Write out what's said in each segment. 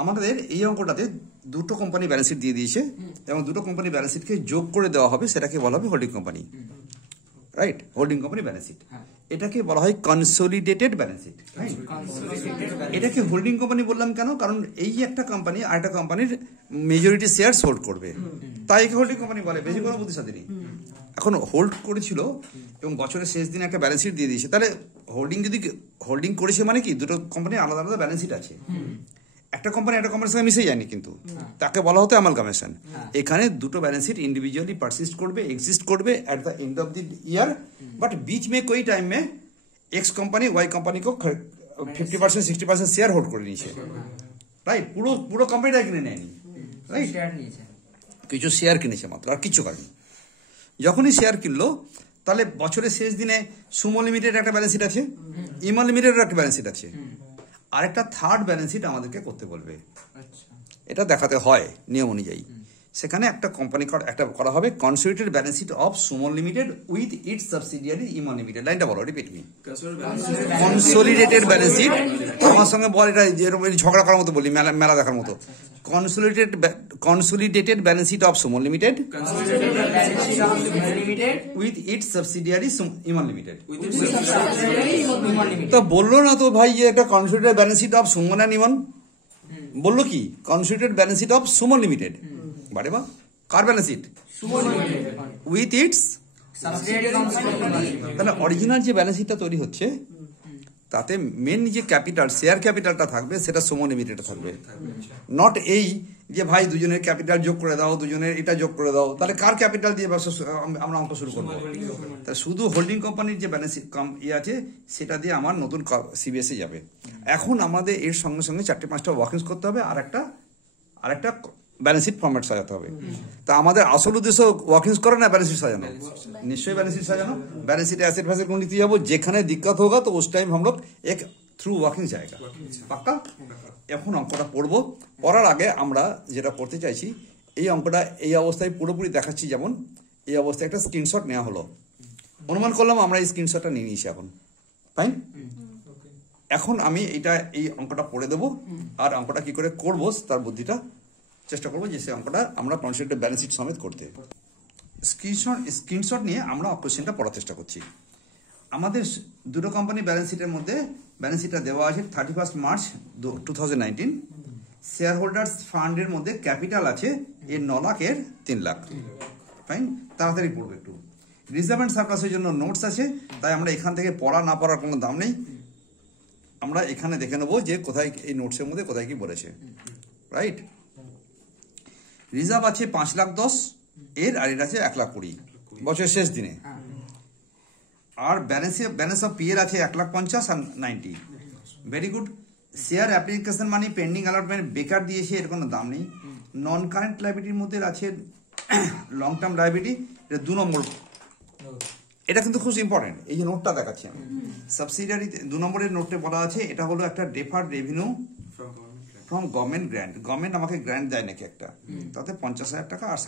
আমাদের এই অঙ্কটাতে দুটো কোম্পানি ব্যালেন্স শিট দিয়ে দিয়েছে এবং দুটো কোম্পানি ব্যালেন্স শিটকে যোগ করে দেওয়া হবে, সেটাকে বলা হবে holding company, right? Holding company balance sheet, এটাকে বলা হয় কনসোলিডেটেড ব্যালেন্স শিট। এটাকে হোল্ডিং কোম্পানি বললাম কেন? কারণ এই একটা কোম্পানি আর একটা কোম্পানির মেজরিটি শেয়ার হোল্ড করবে, তাই একে হোল্ডিং কোম্পানি বলে, বেশি কোনো বুদ্ধিসাধ্য নেই। এখন হোল্ড করেছিল এবং বছরের শেষ দিনে একটা ব্যালেন্স শিট দিয়ে দিয়েছে, তাহলে হোল্ডিং করেছে মানে কি দুটো কোম্পানি আলাদা আলাদা ব্যালেন্স শিট আছে, একটা কোম্পানির সঙ্গে মিশে যায়নি, কিন্তু তাকে বলা হতো অ্যামালগামেশন। এখানে দুটো ব্যালেন্স শিট इंडिविजुअली परसिस्ट করবে, এক্সিস্ট করবে at the end of the year, but बीच में कोई टाइम में एक्स कंपनी वाई कंपनी को 50% 60% शेयर होल्ड করে নিয়েছে, রাইট? পুরো কোম্পানিটা কিনে নেয়নি, রাইট? কিছু শেয়ার কিনেছে মাত্র, আর কিছু করেনি। যখনই শেয়ার কিনলো, তাহলে বছরের শেষ দিনে সুমো লিমিটেড একটা ব্যালেন্স শিট আছে, ইমন লিমিটেডের একটা ব্যালেন্স শিট আছে, আর একটা থার্ড ব্যালেন্স শিট আমাদেরকে করতে বলবে, এটা দেখাতে হয় নিয়ম অনুযায়ী। সেখানে একটা কোম্পানি একটা করা হবে consolidated balance sheet of Sumo limited with its subsidiary Emon limited. লাইনটা বলো, repeat me. Consolidated balance sheet, আমার সঙ্গে বল, এটা যেরকম ঝগড়া করার মতো বলি, মেলা দেখার মতো। Consolidated balance sheet of Sumo limited with its subsidiary Emon limited. তো বললো না তো ভাই যে একটা consolidated balance sheet of Suman and Emon, বললো কি consolidated balance sheet of Suman limited, বারে বা কার ব্যালেন্স শিট? With its. তাহলে অরিজিনাল যে ব্যালেন্স শিটটা তৈরি হচ্ছে তাতে মেন যে ক্যাপিটাল, শেয়ার ক্যাপিটালটা থাকবে সেটা সুমো লিমিটেডে থাকবে, নট এই যে ভাই দুজনের ক্যাপিটাল যোগ করে দাও, দুজনের এটা যোগ করে দাও, তাহলে কার ক্যাপিটাল দিয়ে ব্যবসা আমরা অঙ্ক শুরু করবো? তা শুধু হোল্ডিং কোম্পানির যে ব্যালেন্স ইয়ে আছে সেটা দিয়ে আমার নতুন সিবিএসই যাবে। এখন আমাদের এর সঙ্গে সঙ্গে 4-5টা ওয়ার্কিংস করতে হবে, আর একটা ব্যালেন্স শিট ফরম্যাট সাজাতে হবে। তা আমাদের আসল উদ্দেশ্য ওয়ার্কিংস করে না ব্যালেন্স শিট সাজানো, নিশ্চয়ই ব্যালেন্স শিট সাজানো। ব্যালেন্স শিটে অ্যাসেট ফ্যাসেট কোন লিখতে যাবো, যেখানে দিক্কত হোগা তো উস টাইম हम लोग एक থ্রু ওয়ার্কিং জায়গা পাক্কা। এখন অঙ্কটা পড়বো, পড়ার আগে আমরা যেটা করতে চাইছি, এই অঙ্কটা এই অবস্থায় পুরোপুরি দেখাচ্ছি, যেমন এই অবস্থায় একটা স্ক্রিনশট নেওয়া হলো, অনুমান করলাম আমরা এই স্ক্রিনশটটা নিয়ে নিয়েছি এখন, ফাইন। এখন আমি এই অঙ্কটা পড়ে দেবো, আর অঙ্কটা কি করে করবো তার বুদ্ধিটা চেষ্টা করবো, যে সে অঙ্কটা আমরা কনসেপ্টের ব্যালেন্স শিট সমেত করতে। স্ক্রিনশট নিয়ে আমরা কোশ্চেনটা পড়ার চেষ্টা করছি। আমাদের দুটো কোম্পানি ব্যালেন্স শিটের মধ্যে ব্যালেন্স শিটটা দেওয়া আছে 31 মার্চ 2019। শেয়ার হোল্ডার্স ফান্ডের মধ্যে ক্যাপিটাল আছে এর 9 লাখ, এর 3 লাখ, ফাইন। তাড়াতাড়ি পড়বো একটু। রিজার্ভ অ্যান্ড সারপ্লাসের জন্য নোটস আছে, তাই আমরা এখান থেকে পড়া না পড়ার কোনো দাম নেই, আমরা এখানে দেখে নেবো যে কোথায় এই নোটসের মধ্যে কোথায় কি বলেছে, রাইট? রিজার্ভ আছে 5,10,000 এর, আর এটা আছে 1,20,000 বছরের শেষ দিনে। আর ব্যালেন্স অফ পিএল আছে 1,50,000 আর 90। Very good. শেয়ার অ্যাপ্লিকেশন মানি পেন্ডিং অ্যালটমেন্ট বেকার দিয়েছে, এর কোনো দাম নেই। নন কারেন্ট লাইবিলিটির মধ্যে আছে লং টার্ম লাইবিলিটি, এটা 2 নম্বর। এটা কিন্তু খুব ইম্পর্টেন্ট, এই যে নোটটা দেখাচ্ছি আমি, সাবসিডিয়ারি 2 নম্বরের নোটে বলা আছে এটা হলো একটা deferred revenue from government grant. Government আমাকে গ্র্যান্ট দেয় নাকি একটা, তাতে 50,000 টাকা আর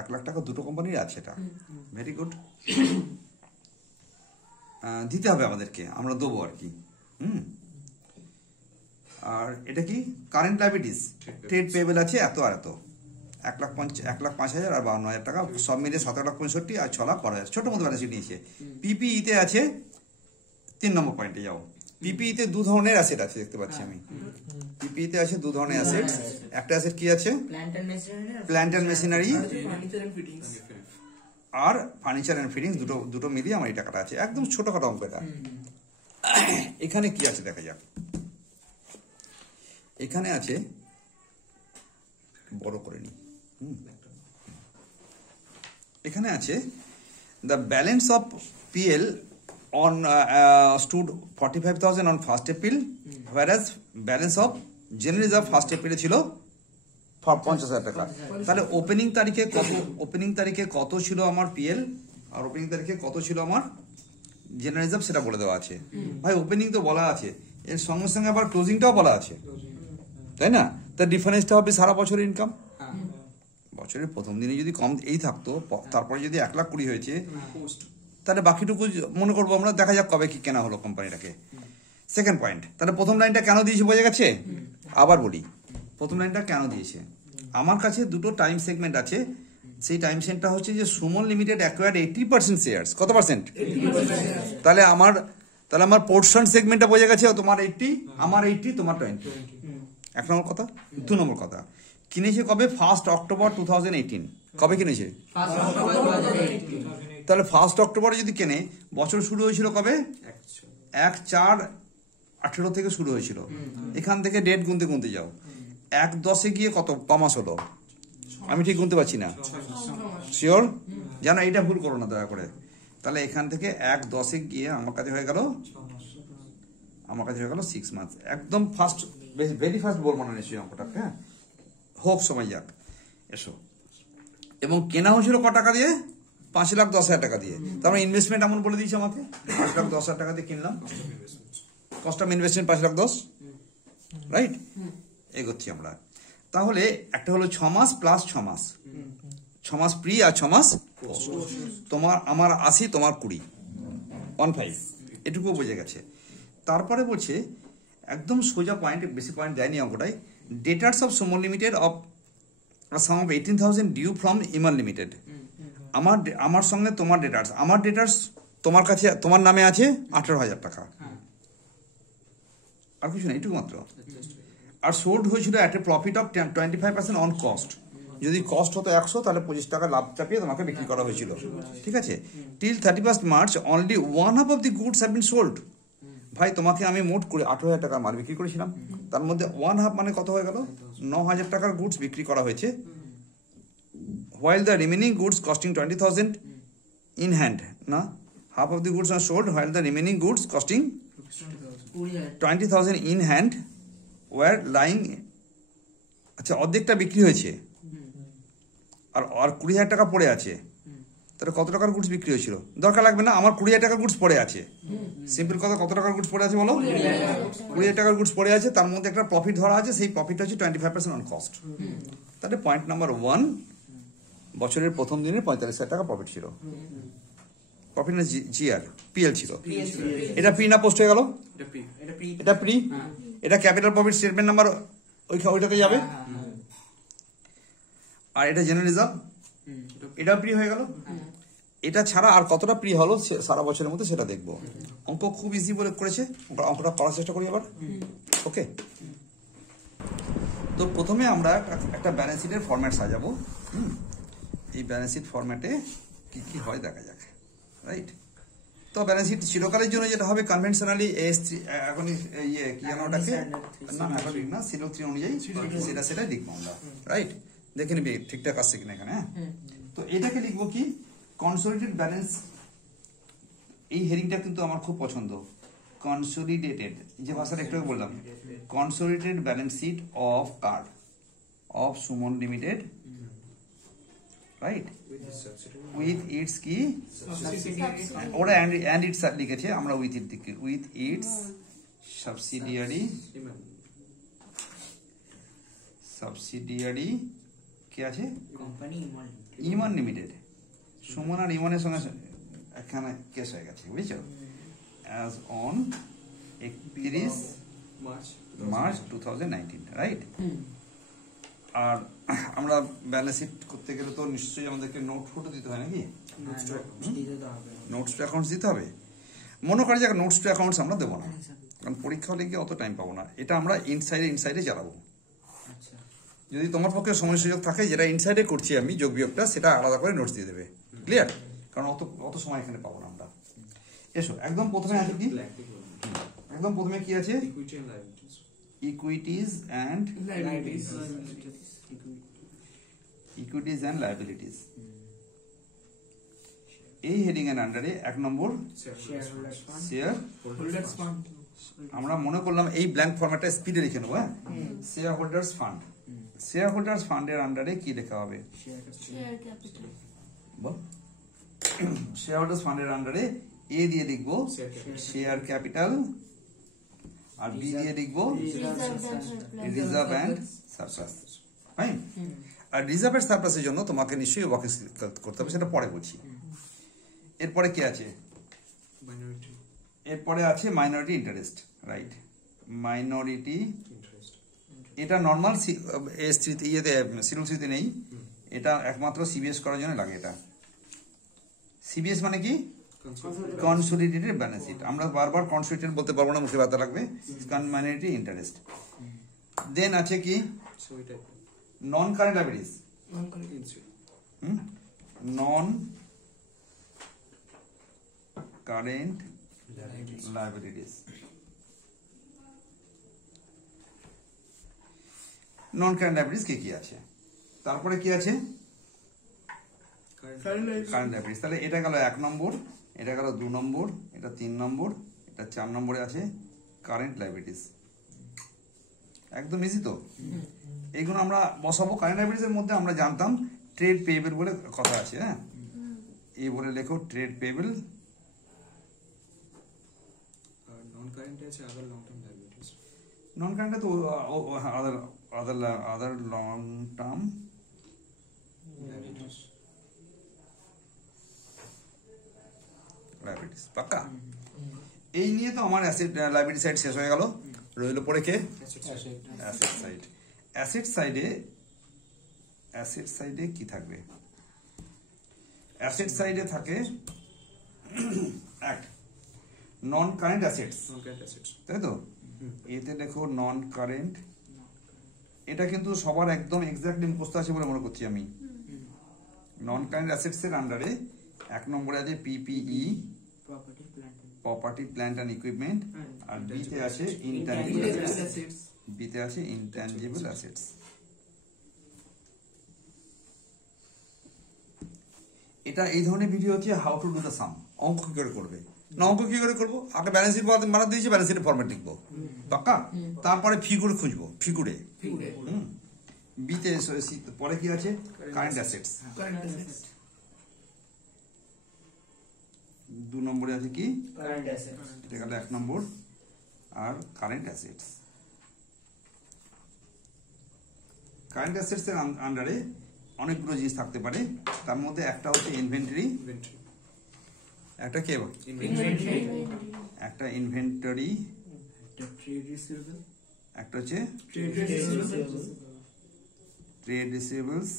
1 লাখ টাকা দুটো কোম্পানির আছে, এটা ভেরি গুড। দিতে হবে আমাদেরকে, আমরা দেবো আর কি। আর এটা কি কারেন্ট লাইবিলিটিস, ট্রেড পেয়েবল আছে এত আর এত, 1,05,000 আর 52,000 টাকা, সব মিলে 17,65,000 আর 6,12,000, ছোট মতো ব্যালেন্স শিট নিয়েছে। পিপিইতে আছে 3 নম্বর পয়েন্টে যাও। পিপিইতে 2 ধরনের অ্যাসেট আছে দেখতে পাচ্ছি আমি, পিপিইতে আছে 2 ধরনের অ্যাসেট। একটা অ্যাসেট কি আছে, প্ল্যান্ট অ্যান্ড মেশিনারি, আর ফার্নিচার অ্যান্ড ফিটিংস, দুটো মিলিয়ে আমার এই টাকাটা আছে। একদম ছোটখাটো অঙ্ক এটা। এখানে কি আছে দেখা যাক, এখানে আছে, বড় করে নি, এখানে আছে the balance of PL on stood 45,000 on 1st April, whereas balance of general reserve 1st April ছিল 50,000 টাকা। তাহলে ওপেনিং তারিখে কত ছিল আমার পিএল, আর ওপেনিং তারিখে কত ছিল আমার জেনারেল রিজার্ভ, সেটা বলে দেওয়া আছে। ভাই ওপেনিং তো বলা আছে, এর সঙ্গে সঙ্গে আবার ক্লোজিংটাও বলা আছে, তাই না? তার ডিফারেন্সটা হবে সারা বছরের ইনকাম। বছরের প্রথম দিনে যদি কম এই থাকতো, তারপরে যদি 1,20,000 হয়েছে, তাহলে বাকিটুকু মনে করবো আমরা, দেখা যাক কবে কি কেনা হলো কোম্পানিটাকে। সেকেন্ড পয়েন্ট, তাহলে প্রথম লাইনটা কেন দিয়েছি বোঝা গেছে? আবার বলি, প্রথম লাইনটা কেন দিয়েছে? আমার কাছে দুটো টাইম সেগমেন্ট আছে, সেই টাইম সেগমেন্টটা হচ্ছে যে সুমন লিমিটেড অ্যাকোয়ার্ড 80% শেয়ারস। কত পার্সেন্ট? তাহলে আমার পোর্শন সেগমেন্টটা বোঝা গেছে, তোমার 80, আমার 80, তোমার 20। এক নম্বর কথা। 2 নম্বর কথা, কিনেছে কবে? 1 অক্টোবর 2018। কবে কিনেছে? তাহলে 1 অক্টোবরে যদি কেনে, বছর শুরু হয়েছিল কবে? 1/4/18 থেকে শুরু হয়েছিল। এখান থেকে ডেট গুনতে গুনতে যাও, 1/10-এ গিয়ে কত মাস হলো? আমি ঠিক গুনতে পারছি না। শিওর? জানো, এইটা ভুল করো না দয়া করে। তাহলে এখান থেকে 1/10-এ গিয়ে আমার কাছে হয়ে গেল 6 মান্থ। একদম ফার্স্ট, ভেরি ফার্স্ট বলবো না নিশ্চয়ই অঙ্কটা, হ্যাঁ হোক সময় যাক। এসো, এবং কেনা হয়েছিল ক টাকা দিয়ে? 5,10,000 টাকা দিয়ে। তারপরে ইনভেস্টমেন্ট এমন বলে দিয়েছে আমাকে, 5,10,000 টাকা দিয়ে কিনলাম। Cost of investment 5,10,000, right? এগোচ্ছি আমরা। তাহলে একটা হলো 6 মাস প্লাস 6 মাস, 6 মাস প্রি আর 6 মাস পোস্ট। আমার 80, তোমার 20, 15, এটুকু বুঝে গেছে। তারপরে বলছে একদম সোজা পয়েন্ট, বেশি পয়েন্ট দেয়নি অঙ্কটাই, debtors of Suman limited of sum of 18,000 due from Iman limited. আমার সঙ্গে তোমার ডেটার্স, আমার ডেটার্স তোমার কাছে, তোমার নামে আছে 18,000 টাকা, আর কিছু না, এটুকু মাত্র। আর সোল্ড হয়েছিল at a profit of 25% on cost. যদি কস্ট হতো 100, তাহলে 25 টাকা লাভ চাপিয়ে তোমাকে বিক্রি করা হয়েছিল, ঠিক আছে? Till 31 March only 1/2 of the goods have been sold. ভাই, তোমাকে আমি মোট করে 18,000 টাকা মাল বিক্রি করেছিলাম, তার মধ্যে 1/2 মানে কত হয়ে গেল? 9,000 টাকার গুডস বিক্রি করা হয়েছে। while the remaining goods costing 20,000 in hand, না, half of the goods are sold while the remaining goods costing 20,000 in hand were lying। আচ্ছা, অর্ধেকটা বিক্রি হয়েছে আর 20,000 টাকা পড়ে আছে। তাহলে কত টাকার গুডস বিক্রি হয়েছিল? দরকার লাগবে না, আমার 20,000 টাকার গুডস পড়ে আছে। সিম্পল কথা, কত টাকার গুডস পড়ে আছে বলো? 20,000 টাকার গুডস পড়ে আছে, তার মধ্যে একটা প্রফিট ধরা আছে, সেই প্রফিট হচ্ছে 25% অন কস্ট। তাহলে পয়েন্ট নাম্বার 1, বছরের প্রথম দিনে 45,000 টাকা প্রফিট ছিল। প্রফিট না জিআর, পিএল ছিল। এটা প্রি না পোস্ট হয়ে গেল? এটা প্রি। এটা ক্যাপিটাল প্রফিট স্টেটমেন্ট নাম্বার ওইটাতে যাবে। আর এটা জেনারেল রিজার্ভ, এটা প্রি হয়ে গেল। এটা ছাড়া আর কতটা প্রি হলো সারা বছরের মধ্যে সেটা দেখবো। অঙ্ক খুব ইজি বলে করেছে, অঙ্কটা করার চেষ্টা করি আবার। ওকে, তো প্রথমে আমরা একটা ব্যালেন্স শিটের ফরম্যাট সাজাবো। এই ব্যালেন্স শিট ফরম্যাটে কি কি হয় দেখা যাক, রাইট? তো ব্যালেন্স শিট চিরকালের জন্য যেটা হবে কনভেনশনালি AS3, এখন ইয়ে কি জানো ওটাকে, না ম্যাথমেটিক না, সিলো 3 অনুযায়ী সেটা লিখবো আমরা, রাইট? দেখে নিবি ঠিকঠাক আসছে কিনা এখানে। হ্যাঁ, তো এটাকে লিখবো কি, কনসোলিডেটেড ব্যালেন্স। এই হেডিংটা কিন্তু আমার খুব পছন্দ, কনসোলিডেটেড, যে ভাষাটা একটু বললাম, কনসোলিডেটেড ব্যালেন্স শিট অফ কার, of Suman limited, right? With its কি, ওরা অ্যান্ড ইটস লিখেছে, আমরা উইথ ইট দিকে, উইথ ইটস সাবসিডিয়ারি কি আছে, ইমান লিমিটেড। সুমন আর ইমানের সঙ্গে এখানে কেস হয়ে গেছে, বুঝছো? As on 31 March 2019, right? আর আমরা ব্যালেন্স শিট করতে গেলে তো নিশ্চয়ই আমাদেরকে নোট ফটো দিতে হয় নাকি? নোটস টু অ্যাকাউন্টস দিতে হবে। মনে করি যে নোটস টু অ্যাকাউন্টস আমরা দেবো না, কারণ পরীক্ষা হলে গিয়ে অত টাইম পাবো না। এটা আমরা ইনসাইডে চালাবো। যদি তোমার পক্ষে সময় সুযোগ থাকে, যেটা ইনসাইডে করছি আমি যোগ বিয়োগটা, সেটা আলাদা করে নোটস দিয়ে দেবে, ক্লিয়ার? কারণ অত সময় এখানে পাবো না আমরা। এসো, একদম প্রথমে আছে কি, একদম প্রথমে কি আছে, ইকুইটিজ অ্যান্ড লায়াবিলিটিস। এই হেডিং এর আন্ডারে 1 নম্বর শেয়ার হোল্ডার্স ফান্ড। আমরা মনে করলাম এই ব্ল্যাঙ্ক ফরম্যাটটা স্পিডে লিখে নেবো। হ্যাঁ, share holders fund. Share holders ফান্ডের আন্ডারে কি লেখা হবে? শেয়ার হোল্ডার্স ফান্ডের আন্ডারে এ দিয়ে লিখবো শেয়ার ক্যাপিটাল, আর বি দিয়ে লিখবো রিজার্ভ অ্যান্ড সারপ্লাস। ফাইন। আর রিজার্ভ এর সারপ্লাসের জন্য তোমাকে নিশ্চয়ই ওয়ার্কিং করতে হবে, সেটা পরে বলছি। এরপরে কি আছে? এরপরে আছে মাইনরিটি ইন্টারেস্ট, রাইট? মাইনরিটি এটা নর্মাল ইয়েতে সিরুলসিতে নেই, এটা একমাত্র সিবিএস করার জন্য লাগে। এটা সিবিএস মানে কি? Consolidated balance sheet. আমরা বারবার কনসোলিডেটেড বলতে পারবো না, মুখে ব্যথা লাগবে। Minority interest. দেন আছে কি নন কারেন্ট লাইবিলিটিস। নন কারেন্ট লাইবিলিটিস, নন কারেন্ট লাইবিলিটিস কি আছে? তারপরে কি আছে? Current liabilities. তাহলে এটা গেল 1 নম্বর, এটা গেল 2 নম্বর, এটা 3 নম্বর, এটা 4 নম্বরে আছে কারেন্ট লাইবিলিটিস। একদম ইজি তো। এইগুলো আমরা বসাবো। কারেন্ট লাইবিলিটিস এর মধ্যে আমরা জানতাম ট্রেড পেয়েবল বলে কথা আছে। হ্যাঁ, এই বলে লেখো ট্রেড পেয়েবল। নন কারেন্ট আছে other long term liabilities. Non current তো আদার লং টার্ম লায়াবিলিটিস। পাক্কা? এই নিয়ে তো আমার অ্যাসেট লায়াবিলিটি সাইড শেষ হয়ে গেল। রইল পরে কে? Asset side. অ্যাসেট সাইডে কি থাকবে? অ্যাসেট সাইডে থাকে এক নন কারেন্ট অ্যাসেটস, তাই তো? এতে দেখো নন কারেন্ট। এটা কিন্তু সবার একদম এক্স্যাক্টলি মুখস্থ আছে বলে মনে করছি আমি। নন কারেন্ট অ্যাসেটস এর আন্ডারে 1 নম্বরে আছে PPE, property plant and equipment, আর বিতে আছে ইনট্যাঞ্জিবল অ্যাসেটস। বিতে আছে ইনট্যাঞ্জিবল অ্যাসেটস। এটা এই ধরনের ভিডিও হচ্ছে হাউ টু ডু দ্য সাম। অঙ্ক কি করে করবে না, অঙ্ক কি করে করবো? আগে ব্যালেন্স শিট বানাতে দিয়েছি, ব্যালেন্স শিটের ফরম্যাট লিখবো পাক্কা। তারপরে ফিগুর খুঁজবো, ফিগুরে। বিতে পরে কি আছে? Current assets. 2 নম্বরে আছে কি? Current assets. এটা গেল 1 নম্বর। আর কারেন্ট অ্যাসেটস, কারেন্ট অ্যাসেটস এর আন্ডারে অনেকগুলো জিনিস থাকতে পারে। তার মধ্যে একটা হচ্ছে ইনভেন্টরি, একটা কি? একটা ইনভেন্টরি, একটা হচ্ছে ট্রেড রিসিভেবলস,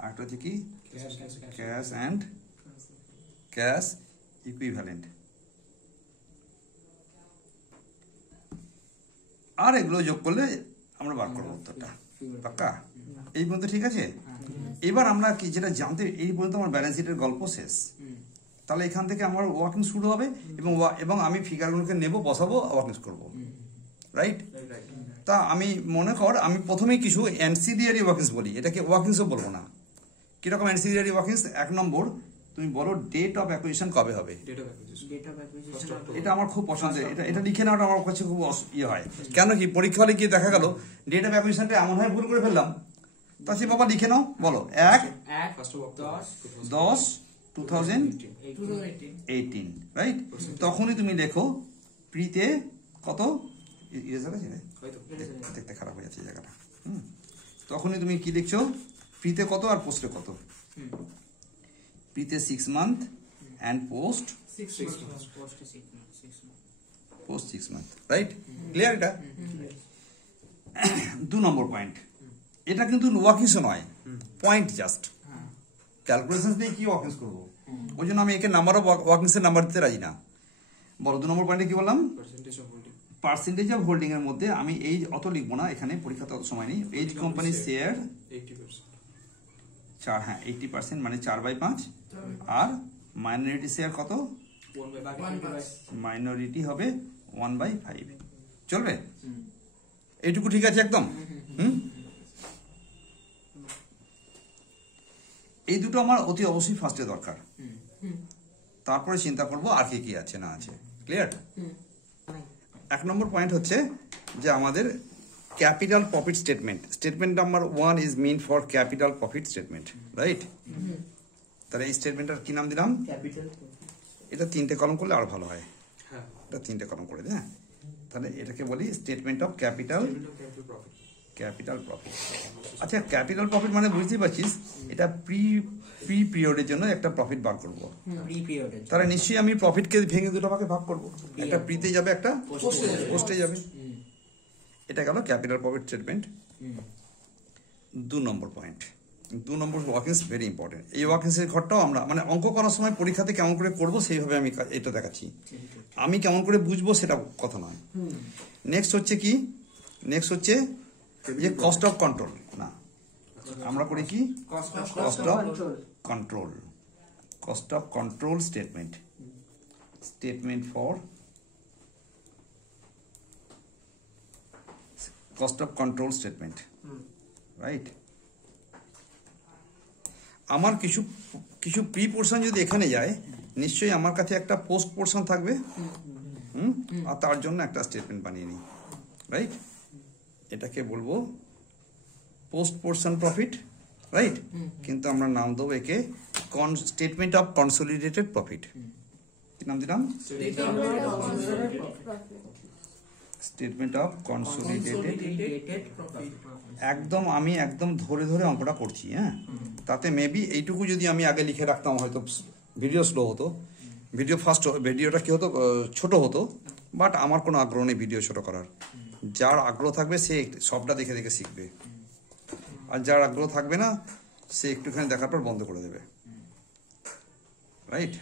আর একটা হচ্ছে কি? Cash and cash equivalent. আর এগুলো যোগ করলে আমরা বার করবো উত্তরটা পাক্কা। এই পর্যন্ত ঠিক আছে? এবার আমরা কি যেটা জানতে, এই পর্যন্ত আমার ব্যালেন্স শিটের গল্প শেষ। তাহলে এখান থেকে আমার ওয়ার্কিং শুরু হবে এবং আমি ফিগারগুলোকে নেব, বসাবো, ওয়ার্কিং করবো। রাইট? তা আমি মনে কর আমি প্রথমেই কিছু এনসিডিআরি ওয়ার্কিংস বলি, এটাকে ওয়ার্কিংসও বলবো না। কিরকম এনসিডিআরি ওয়ার্কিংস? 1 নম্বর, তুমি বলো ডেট অফ অ্যাকুইজিশন কবে হবে। এটা আমার খুব পছন্দের। এটা লিখে নেওয়াটা আমার কাছে খুব ইয়ে হয়। কেন কি পরীক্ষা হলে গিয়ে দেখা গেল ডেট অফ অ্যাকুইজিশনটা এমন হয় ভুল করে ফেললাম, তা সে বাবা লিখে নাও। বলো 1/10/2018, রাইট? তখনই তুমি লেখো প্রিতে কত, দেখতে খারাপ হয়ে যাচ্ছে জায়গাটা। তখনই তুমি কি লিখছো? প্রিতে কত আর পোস্টে কত। প্রিতে 6 month and post 6 months, right? Clear? এটা 2 নম্বর পয়েন্ট। এটা কিন্তু ওয়ার্কিংস নয়, পয়েন্ট জাস্ট। ক্যালকুলেশনস দিয়ে কি ওয়ার্কিংস করবো? ওই জন্য আমি একে নাম্বার অফ ওয়ার্কিংস এর নাম্বার দিতে রাজি না। বলো 2 নম্বর পয়েন্টে কি বললাম? পার্সেন্টেজ অফ হোল্ডিং এর মধ্যে আমি এই অত লিখবো না, এখানে পরীক্ষাতে অত সময় নেই। এইচ কোম্পানি শেয়ার 4, হ্যাঁ 80% মানে 4/5। আর মাইনরিটি শেয়ার কত? মাইনরিটি হবে 1/5। চলবে? এইটুকু ঠিক আছে একদম? এই দুটো আমার অতি অবশ্যই ফার্স্টে দরকার। তারপরে চিন্তা করব আর কি আছে না আছে। ক্লিয়ার? 1 নম্বর পয়েন্ট হচ্ছে যে আমাদের capital profit statement. Statement number 1 is mean for capital profit statement, right? তাহলে এই স্টেটমেন্টটার কি নাম দিলাম? ক্যাপিটাল। এটা 3টে কলম করলে আরো ভালো হয়। এটা 3টে কলম করে দিই। হ্যাঁ, তাহলে এটাকে বলি স্টেটমেন্ট অফ ক্যাপিটাল প্রফিট। আচ্ছা, ক্যাপিটাল প্রফিট মানে বুঝতেই পারছিস এটা প্রি পিরিয়ডের জন্য একটা প্রফিট বার করব। প্রি পিরিয়ডের তাহলে নিশ্চয়ই আমি প্রফিটকে ভেঙে দুটো ভাগে ভাগ করব, একটা প্রিতে যাবে, একটা পোস্টে যাবে। এটা গেল ক্যাপিটাল প্রফিট স্টেটমেন্ট। 2 নম্বর পয়েন্ট, 2 নম্বর ওয়ার্কিংস ভেরি ইম্পর্টেন্ট। এই ওয়ার্কিংসের ঘরটাও আমরা মানে অঙ্ক করার সময় পরীক্ষাতে কেমন করে করব সেইভাবে আমি এটা দেখাচ্ছি। আমি কেমন করে বুঝবো সেটা কথা নয়। নেক্সট হচ্ছে কি, নেক্সট হচ্ছে যে কস্ট অফ কন্ট্রোল। না, আমরা করি কি cost of control, cost of control statement, statement for cost of control statement, right. আমার কিছু কিছু প্রি পোর্শন যদি এখানে যায়, নিশ্চয়ই আমার কাছে একটা পোস্ট পোর্শন থাকবে, আর তার জন্য একটা স্টেটমেন্ট বানিয়ে নিই, রাইট। এটাকে বলবো পোস্ট পোর্শন প্রফিট, রাইট। কিন্তু আমরা নাম দেবো একে স্টেটমেন্ট অফ কনসোলিডেটেড প্রফিট। কি নাম দিলাম? Statement of consolidated. একদম আমি একদম ধরে ধরে অঙ্কটা করছি, হ্যাঁ। তাতে মেবি এইটুকু যদি আমি আগে লিখে রাখতাম হয়তো ভিডিও স্লো হতো, ভিডিওটা কি হতো, ছোট হতো। বাট আমার কোনো আগ্রহ নেই ভিডিও ছোট করার। যার আগ্রহ থাকবে সে সবটা দেখে দেখে শিখবে, আর যার আগ্রহ থাকবে না সে একটুখানি দেখার পর বন্ধ করে দেবে, রাইট।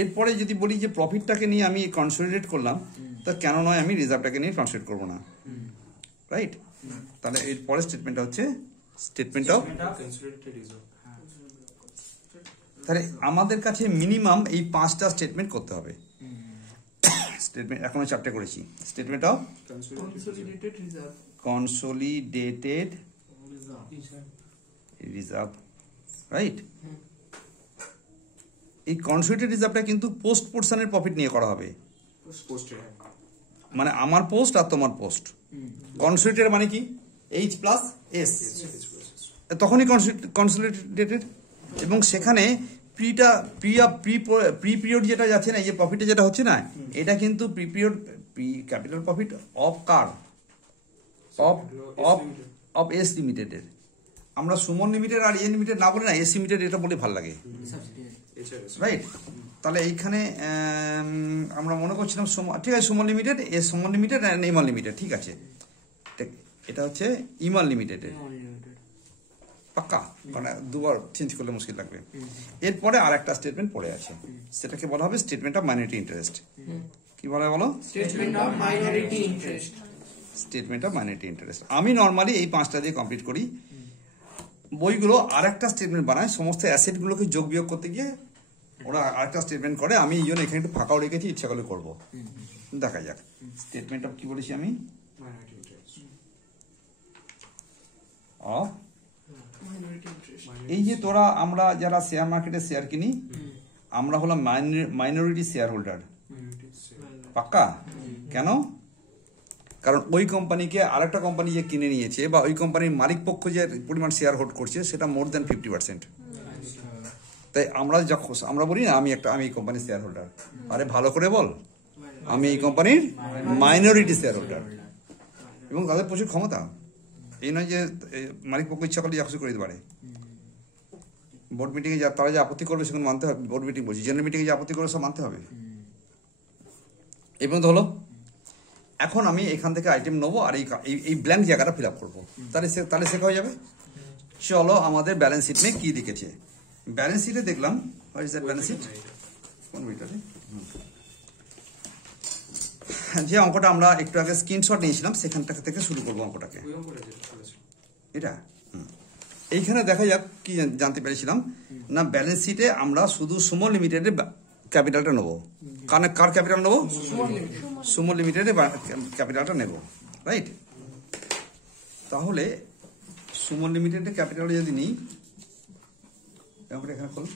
এরপরে যদি বলি যে প্রফিটটাকে নিয়ে আমি কনসোলিডেট করলাম, তা কেন নয় আমি রিজার্ভটাকে নিয়ে কনসিডার করবো না, রাইট। তাহলে এর পরের স্টেটমেন্টটা হচ্ছে স্টেটমেন্ট অফ, তাহলে আমাদের কাছে মিনিমাম এই 5টা স্টেটমেন্ট করতে হবে। স্টেটমেন্ট এখনো 4টে করেছি। Statement of consolidated reserve, right. এই কনসোলিডেটেড রিজার্ভটা কিন্তু পোস্ট পোর্শনের প্রফিট নিয়ে করা হবে, মানে আমার পোস্ট আর তোমার পোস্ট। কনসোলিডেটেড মানে কি এইচ প্লাস এস, তখনই কনসোলিডেটেড। এবং সেখানে প্রি পিরিয়ড যেটা যাচ্ছে না, এই যে প্রফিটে যেটা হচ্ছে না, এটা কিন্তু pre period capital profit of কার, অফ এস লিমিটেডের। আমরা সুমন লিমিটেড আর লিমিটেড না বলি না, এস লিমিটেড এটা বলে ভালো লাগে, রাইট। তাহলে এইখানে আমরা মনে করছিলাম ঠিক আছে সুমন লিমিটেড, এস সুমন লিমিটেড আর ইমান লিমিটেড, ঠিক আছে। এটা হচ্ছে ইমান লিমিটেডের, পাক্কা, কারণ দুবার চেঞ্জ করলে মুশকিল লাগবে। এরপরে আর একটা স্টেটমেন্ট পড়ে আছে, সেটাকে বলা হবে স্টেটমেন্ট অফ মাইনরিটি ইন্টারেস্ট। কি বলা হয় বলো? Statement of minority interest. Statement of minority interest আমি নর্মালি এই 5টা দিয়ে কমপ্লিট করি। বইগুলো আরেকটা স্টেটমেন্ট বানায়, সমস্ত অ্যাসেটগুলোকে যোগ বিয়োগ করতে গিয়ে ওরা আরেকটা স্টেটমেন্ট করে। আমি এই জন্য এখানে একটু ফাঁকাও রেখেছি, ইচ্ছা করলে করবো। দেখা যাক স্টেটমেন্ট অফ কি বলেছি আমি, অফ। এই যে তোরা আমরা যারা শেয়ার মার্কেটে শেয়ার কিনি, আমরা হলাম মাইনরিটি শেয়ার হোল্ডার, পাক্কা। কেন? কারণ ওই কোম্পানিকে আরেকটা কোম্পানি যে কিনে নিয়েছে, বা ওই কোম্পানির মালিক পক্ষ যে পরিমাণ শেয়ার হোল্ড করছে, সেটা মোর দেন 50%। তাই আমরা বলি না আমি এই কোম্পানির শেয়ার হোল্ডার। আরে ভালো করে বল, আমি এই কোম্পানির মাইনরিটি শেয়ার হোল্ডার। এবং তাদের প্রচুর ক্ষমতা, এই নয় যে মালিক পক্ষ ইচ্ছা করলে যা খুশি করে দিতে পারে। বোর্ড মিটিংয়ে তারা যে আপত্তি করবে সেখানে মানতে হবে। বোর্ড মিটিং বলছি, জেনারেল মিটিংয়ে যে আপত্তি করবে সব মানতে হবে। এই পর্যন্ত হলো। এখন আমি এখান থেকে আইটেম নেবো আর এই ব্ল্যাঙ্ক জায়গাটা ফিল আপ করবো, তাহলে শেখা হয়ে যাবে। চলো আমাদের ব্যালেন্স শিট নিয়ে কি লিখেছে। ব্যালেন্স শিটে দেখলাম, ব্যালেন্স শিট কোন বইটাতে, যে অঙ্কটা আমরা একটু আগে স্ক্রিনশট নিয়েছিলাম, সেখানটা থেকে শুরু করবো অঙ্কটাকে। এটা এইখানে দেখা যাক কি জানতে পেরেছিলাম না, ব্যালেন্স শিটে আমরা শুধু সুমন লিমিটেডের ক্যাপিটালটা নেবো। কার ক্যাপিটাল নেবো? সুমন লিমিটেডের ক্যাপিটালটা নেব, রাইট। তাহলে সুমন লিমিটেডের ক্যাপিটালটা যদি নিই, এখানে খোল,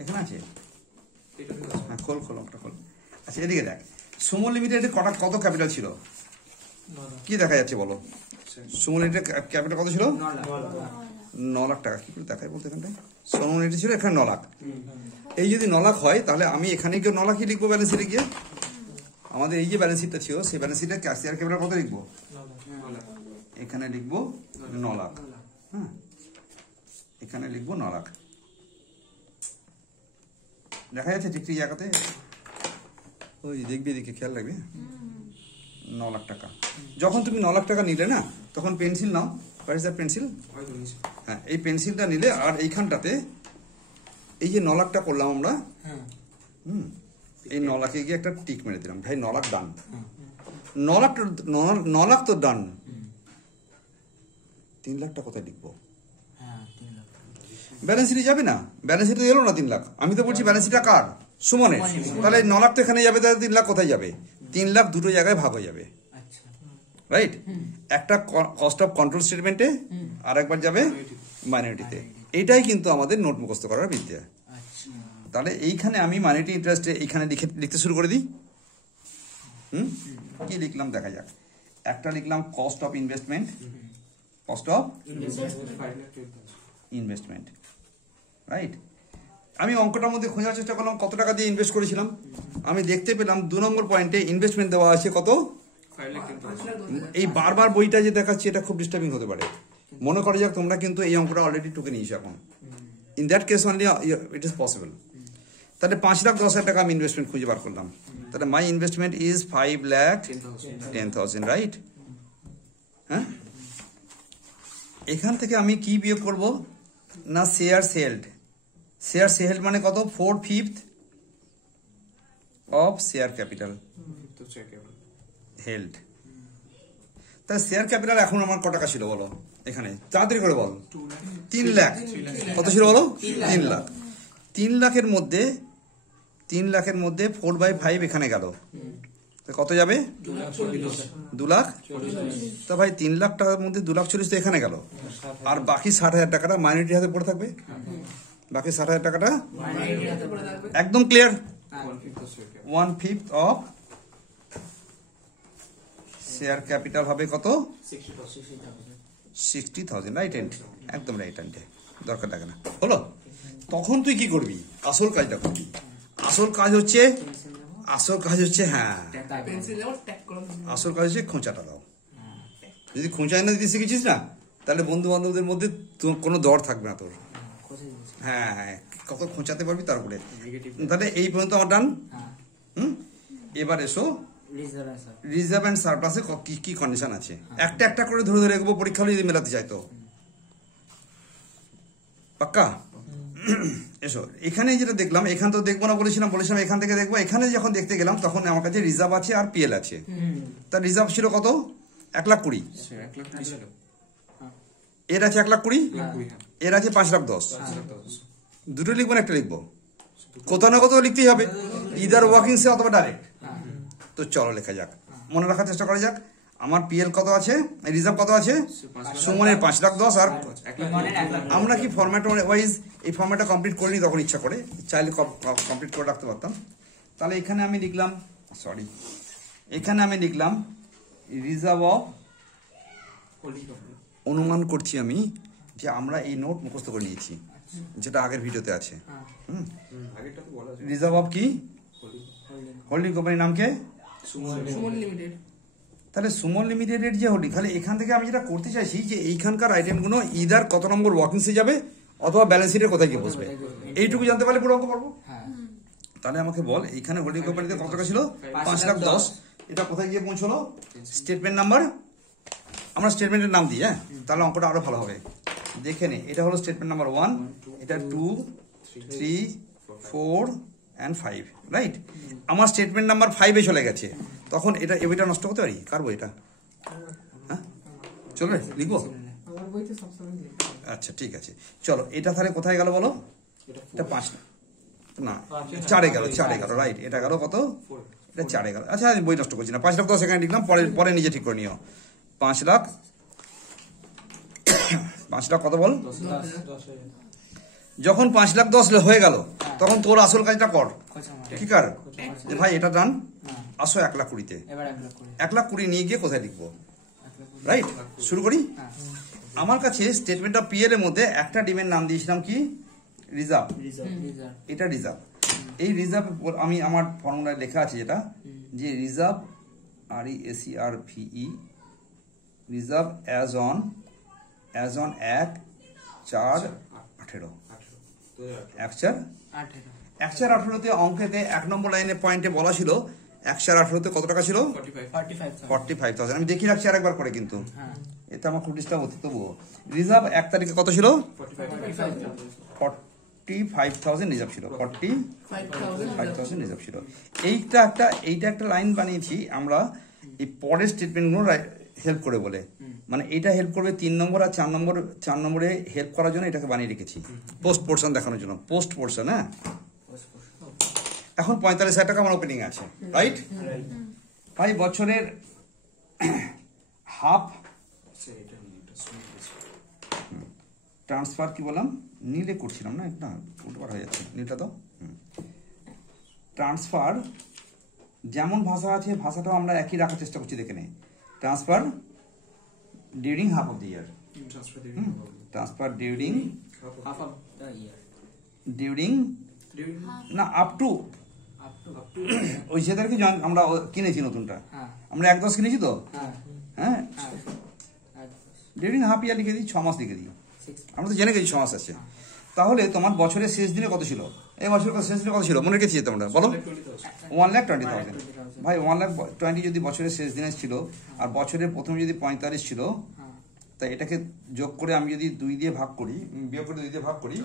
এখানে আছে, হ্যাঁ খোল ওটা খোল। আচ্ছা এদিকে দেখ, সুমন লিমিটেডের কত ক্যাপিটাল ছিল, কি দেখা যাচ্ছে বলো? সুমন লিমিটেড ক্যাপিটাল কত ছিল? 9 লাখ টাকা। কি করে দেখায় বলতে, এখানটায় সুমন লিমিটেড ছিল, এখানে 9 লাখ। এই যদি 9 লাখ হয়, তাহলে আমি এখানে গিয়ে 9 লাখই লিখবো ব্যালেন্স শিটে গিয়ে। আমাদের এই যে ব্যালেন্স শিটটা ছিল, সেই ব্যালেন্স শিটে শেয়ার ক্যাপিটাল কত লিখবো? এখানে লিখবো 9 লাখ। হ্যাঁ, এখানে লিখবো 9 লাখ। দেখা যাচ্ছে ঠিক ঠিক জায়গাতে? ওই দেখবি, এদিকে খেয়াল রাখবি। 9 লাখ টাকা। যখন তুমি 9 লাখ টাকা নিলে না, তখন pencil now. What is the pencil? হ্যাঁ, এই পেন্সিলটা নিলে, আর এইখানটাতে এই যে 9 লাখটা করলাম আমরা, এই 9 লাখে গিয়ে একটা টিক মেরে দিলাম, ভাই 9 লাখ ডান। 9 লাখ তো ডান। 3 লাখটা কোথায় লিখবো? ব্যালেন্স শিটে যাবে না, ব্যালেন্স শিটে এলো না 3 লাখ। আমি তো বলছি ব্যালেন্স শিটটা কার? সুমনের। তাহলে 9 লাখ তো এখানে যাবে, তাহলে 3 লাখ কোথায় যাবে? 3 লাখ দুটো জায়গায় ভাগ হয়ে যাবে, রাইট? একটা কস্ট অফ কন্ট্রোল স্টেটমেন্টে, আর একবার যাবে মাইনরিটিতে। এইটাই কিন্তু আমাদের নোট মুখস্থ করার বিদ্যা। তাহলে এইখানে আমি মাইনরিটি ইন্টারেস্টে এইখানে লিখতে শুরু করে দিই। কি লিখলাম দেখা যাক। একটা লিখলাম cost of investment, cost of investment, right? আমি অঙ্কটার মধ্যে খোঁজার চেষ্টা করলাম কত টাকা দিয়ে ইনভেস্ট করেছিলাম। আমি দেখতে পেলাম 2 নম্বর পয়েন্টে ইনভেস্টমেন্ট দেওয়া আছে কত? এই বারবার বইটা যে দেখাচ্ছে, এটা খুব ডিস্টার্বিং হতে পারে। মনে করা যাক তোমরা কিন্তু এই অঙ্কটা অলরেডি টুকে নিয়েছো এখন। In that case only it is possible. তাহলে 5,10,000 টাকা আমি ইনভেস্টমেন্ট খুঁজে বার করলাম। তাহলে মাই ইনভেস্টমেন্ট ইজ 5,10,000, রাইট? হ্যাঁ, এখান থেকে আমি কি বিয়োগ করব না? শেয়ার সেল্ড। শেয়ার সেল্ড মানে কত? 4/5 অফ শেয়ার ক্যাপিটাল হেল্ড। তাহলে শেয়ার ক্যাপিটাল এখন আমার কত টাকা ছিল বলো? এখানে তাড়াতাড়ি করে বল। 3 লাখ। কত ছিল বলো? 3 লাখ। 3 লাখের মধ্যে 4/5 এখানে গেল, কত যাবে? 2 লাখ। তা ভাই 3 লাখ টাকার মধ্যে 2,40,000 তো এখানে গেল, আর বাকি 60,000 টাকাটা মাইনরিটির হাতে পড়ে থাকবে। বাকি 60,000 টাকাটা একদম ক্লিয়ার। 1/5 অফ শেয়ার ক্যাপিটাল হবে কত? 60,000, রাইট? একদম রাইট। দরকার লাগে না, হলো? তখন তুই কি করবি? আসল কাজটা করবি। আসল কাজ হচ্ছে হ্যাঁ, আসল কাজ হচ্ছে খোঁচাটা দাও। যদি খোঁচা এনে দিতে শিখেছিস না, তাহলে বন্ধু বান্ধবদের মধ্যে কোনো দর থাকবে না তোর। হ্যাঁ হ্যাঁ, কত খোঁচাতে পারবি তারপরে। তাহলে এই পর্যন্ত আমার ডান। এবার এসো রিজার্ভ অ্যান্ড সারপ্লাসে কি কি কন্ডিশন আছে, একটা একটা করে ধরে ধরে এগোবো। পরীক্ষা হলে যদি মেলাতে চাই তো পাক্কা। এসো, এখানে যেটা দেখলাম, এখান তো দেখবো না বলেছিলাম এখান থেকে দেখবো। এখানে যখন দেখতে গেলাম তখন আমার কাছে রিজার্ভ আছে আর পিএল আছে। তার রিজার্ভ ছিল কত? 1,20,000। এর আছে 1,20,000, এর আছে 5,10,000। দুটো লিখবো না একটা লিখবো? কোথাও না কোথাও লিখতেই হবে, ইদার ওয়ার্কিং সে অথবা ডাইরেক্ট। তো চলো লেখা যাক, মনে রাখার চেষ্টা করা যাক। আমার পিএল কত আছে, রিজার্ভ কত আছে? সুমনের 5,10,000। আর আমরা কি ফরম্যাট ওয়াইজ এই ফরম্যাটটা কমপ্লিট করিনি, তখন ইচ্ছা করে চাইলে কমপ্লিট করে রাখতে পারতাম। তাহলে এখানে আমি লিখলাম, রিজার্ভ অফ, অনুমান করছি আমি যে আমরা এই নোট মুখস্থ করে নিয়েছি, যেটা আগের ভিডিওতে আছে। রিজার্ভ অফ কি? হোল্ডিং কোম্পানির নাম কে? সুমন লিমিটেড। তাহলে সুমন লিমিটেডের যে হোল্ডিং, তাহলে এখান থেকে আমি যেটা করতে চাইছি যে এইখানকার আইটেমগুলো ইদার কত নম্বর ওয়ার্কিংসে যাবে অথবা ব্যালেন্স শিটের কোথায় গিয়ে বসবে, এইটুকু জানতে পারলে পুরো অঙ্ক পারবো। তাহলে আমাকে বল, এইখানে হোল্ডিং কোম্পানিতে কত টাকা ছিল? 5,10,000। এটা কোথায় গিয়ে পৌঁছলো? স্টেটমেন্ট নাম্বার, আমরা স্টেটমেন্টের নাম দিই। হ্যাঁ, তাহলে অঙ্কটা আরো ভালো হবে। দেখে নে, এটা হলো স্টেটমেন্ট নাম্বার 1, এটা 2, 3, 4 and 5, রাইট? আমার স্টেটমেন্ট নাম্বার 5-এ চলে গেছে, তখন এটা বইটা নষ্ট করতে পারি? কার বই এটা? হ্যাঁ, চলবে, লিখবো? আচ্ছা ঠিক আছে, চলো। এটা তাহলে কোথায় গেল বলো? এটা 5 না 4-এ গেল, রাইট? এটা গেল কত? এটা 4-এ গেল। আচ্ছা, আমি বই নষ্ট করছি না। 5,10,000 সেখানে লিখলাম, পরে নিজে ঠিক করে নিও। 5 লাখ কত বল? যখন 5,10,000 হয়ে গেল, তখন তোর আসল কাজটা কর। কি কর? ভাই এটা ডান, আসো 1,20,000-তে। 1,20,000 নিয়ে গিয়ে কোথায় লিখবো, রাইট? শুরু করি। আমার কাছে স্টেটমেন্ট অফ পিএল এর মধ্যে একটা ডিমের নাম দিয়েছিলাম কি? রিজার্ভ। এটা রিজার্ভ। এই রিজার্ভ আমি আমার ফর্মুলায় লেখা আছে যেটা, যে reserve RESERVE, reserve as on 1/4/18। 18 18 এক চার 18তে অঙ্কেতে 1 নম্বর লাইনে পয়েন্টে বলা ছিল 1 চার 18তে কত টাকা ছিল 45,000 আমি দেখি রাখছি আরেকবার করে কিন্তু এতে আমার খুব ডিস্টার্ব হচ্ছে তবুও রিজার্ভ 1 তারিখে কত ছিল 45,000 রিজার্ভ ছিল 45,000 রিজার্ভ ছিল এইটা একটা লাইন বানিয়েছি আমরা এই পরের স্টেটমেন্টগুলো হেল্প করে বলে মানে এটা হেল্প করবে 3 নম্বর আর 4 নম্বরে হেল্প করার জন্য এটাকে বানিয়ে রেখেছি পোস্ট পোর্শন দেখানোর জন্য পোস্ট পোর্শন হ্যাঁ এখন 45,000 টাকা আমার ওপেনিং আছে রাইট ভাই বছরের হাফ ট্রান্সফার কি বললাম নীলে করছিলাম না একটা উল্টোপার হয়ে যাচ্ছে নীলটা তো ট্রান্সফার যেমন ভাষা আছে ভাষাটাও আমরা একই রাখার চেষ্টা করছি দেখে নে transfer during half of the year transfer during না আপ টু ওই যে তারিখে আমরা কিনেছি নতুনটা আমরা 1/10 কিনেছি তো হ্যাঁ ডিউরিং হাফ ইয়ার লিখে দিই 6 মাস লিখে দিই আমরা তো জেনে গেছি 6 মাস আছে তাহলে তোমার বছরের শেষ দিনে কত ছিল এই বছরের শেষ দিনে কত ছিল মনে রেখেছি তোমরা বলো 1,20,000 ভাই 1,20,000 যদি বছরের শেষ দিনে ছিল আর বছরের প্রথমে যদি 45 ছিল তাই এটাকে যোগ করে আমি যদি 2 দিয়ে ভাগ করি বিয়োগ করে 2 দিয়ে ভাগ করি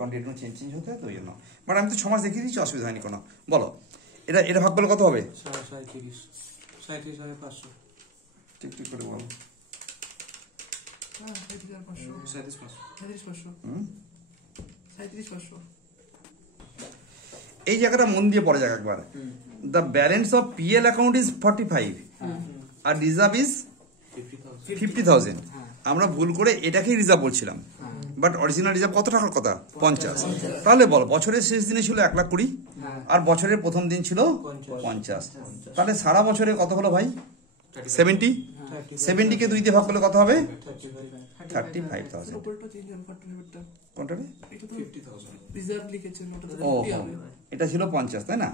কন্টিনিউ চেঞ্জ হতে হয় তো ওই জন্য বাট আমি তো 6 মাস দেখিয়ে দিচ্ছি অসুবিধা হয়নি কোনো বলো এটা ভাগ করলে কত হবে 37,500 ঠিক ঠিক করে বলো এই জায়গাটা মন দিয়ে পড়ে যাক একবার the balance of PL account is 45 আর রিজার্ভ ইজ 50,000 আমরা ভুল করে এটাকেই রিজার্ভ বলছিলাম বাট অরিজিনাল রিজার্ভ কত টাকার কথা 50 তাহলে বল বছরের শেষ দিনে ছিল 1,20,000 আর বছরের প্রথম দিন ছিল 50 তাহলে সারা বছরে কত হলো ভাই 70 কে 2 দিয়ে ভাগ করলে কত হবে 35,000 কোনটা রে 50,000 রিজার্ভ লিখেছেন ওটা ও এটা ছিল 50 তাই না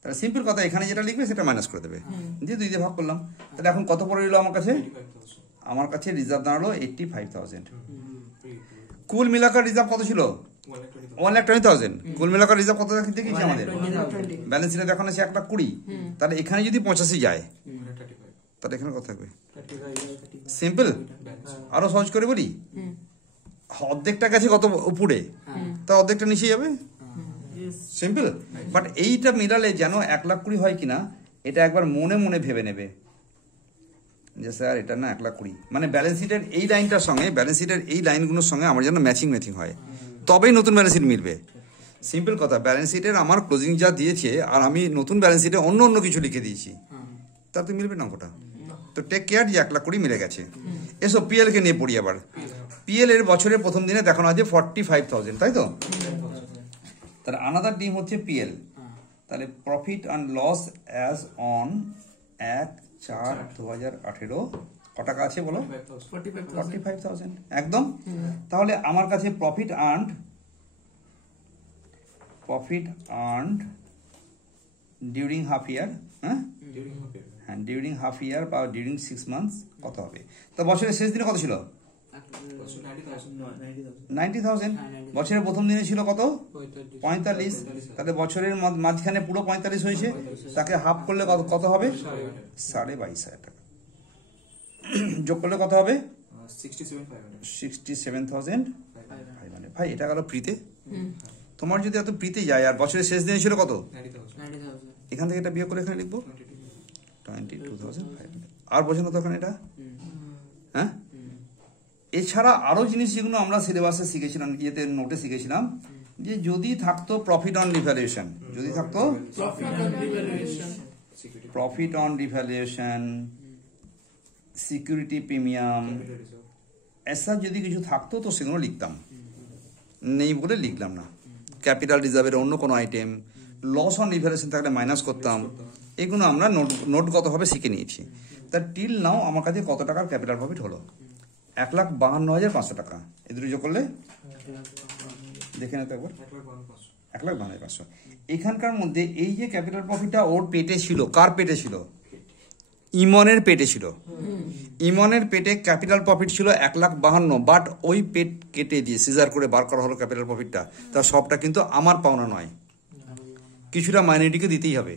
তাহলে সিম্পল কথা এখানে যেটা লিখবে সেটা মাইনাস করে দেবে দিয়ে 2 দিয়ে ভাগ করলাম তাহলে এখন কত পড়ে রইল আমার কাছে রিজার্ভ দাঁড়ালো 85,000 কুল মিলাকার রিজার্ভ কত ছিল 1,20,000 কুল মিলাকার রিজার্ভ কত দেখেছি আমাদের ব্যালেন্স শিটে দেখানো আছে 1,20,000 তাহলে এখানে যদি 85 যায় তাহলে এখানে কত থাকবে সিম্পল আরো সহজ করে বলি অর্ধেকটা গেছে কত উপরে তা অর্ধেকটা নিচে যাবে সিম্পল বাট এইটা মিলালে যেন 1,20,000 হয় কিনা এটা একবার মনে মনে ভেবে নেবে যে স্যার এটা না 1,20,000 মানে ব্যালেন্স শিটের এই লাইনটার সঙ্গে ব্যালেন্স শিটের এই লাইনগুলোর সঙ্গে আমার যেন ম্যাচিং হয় তবেই নতুন ব্যালেন্স শিট মিলবে সিম্পল কথা ব্যালেন্স শিটের আমার ক্লোজিং যা দিয়েছে আর আমি নতুন ব্যালেন্স শিটে অন্য কিছু লিখে দিয়েছি তাতে মিলবে না ওটা তো টেক কেয়ার যে 1,20,000 মিলে গেছে এসো পিএল কে নিয়ে পড়ি আবার পিএল এর বছরের প্রথম দিনে দেখানো আছে 45,000 তাই তো তাহলে আনাদার ডিম হচ্ছে পিএল তাহলে profit and loss as on 1/4/2018 কত টাকা আছে বলো 45,000 একদম তাহলে আমার কাছে প্রফিট আর্নড ডিউরিং হাফ ইয়ার হ্যাঁ ডিউরিং হাফ ইয়ার বা ডিউরিং 6 মান্থস কত হবে তো বছরের শেষ দিনে কত ছিল 90,000 বছরের প্রথম দিনে ছিল কত 45 তাহলে বছরের মাঝখানে পুরো 45 হয়েছে তাকে হাফ করলে কত হবে 22,500 টাকা যোগ করলে কত হবে 67,500 ভাই এটা গেল প্রিতে তোমার যদি এত প্রিতে যায় আর বছরের শেষ দিনে ছিল কত 90,000 এখান থেকে এটা বিয়োগ করে এখানে লিখবো 22,500 আর বোঝানো তখন এটা হ্যাঁ এছাড়া আরো জিনিস যেগুলো আমরা সিলেবাসে শিখেছিলাম ইয়েতে নোটে শিখেছিলাম যে যদি থাকতো প্রফিট অন রিভ্যালুয়েশন যদি থাকতো profit on revaluation security premium এসব যদি কিছু থাকতো তো সেগুলো লিখতাম নেই বলে লিখলাম না ক্যাপিটাল রিজার্ভের অন্য কোনো আইটেম লস অন রিভ্যালুয়েশন থাকলে মাইনাস করতাম এগুলো আমরা নোটগতভাবে শিখে নিয়েছি তা টিল নাও আমার কাছে কত টাকার ক্যাপিটাল প্রফিট হলো 1,52,500 টাকা এই দুটো যোগ করলে দেখে নিতে একবার 1,52,500 এখানকার মধ্যে এই যে ক্যাপিটাল প্রফিটটা ওর পেটে ছিল কার পেটে ছিল ইমনের পেটে ছিল, ইমনের পেটে ক্যাপিটাল প্রফিট ছিল 1,52,000, বাট ওই পেট কেটে দিয়ে সিজার করে বার করা হলো ক্যাপিটাল প্রফিটটা, তার সবটা কিন্তু আমার পাওনা নয়, কিছুটা মাইনরিটিকে দিতেই হবে।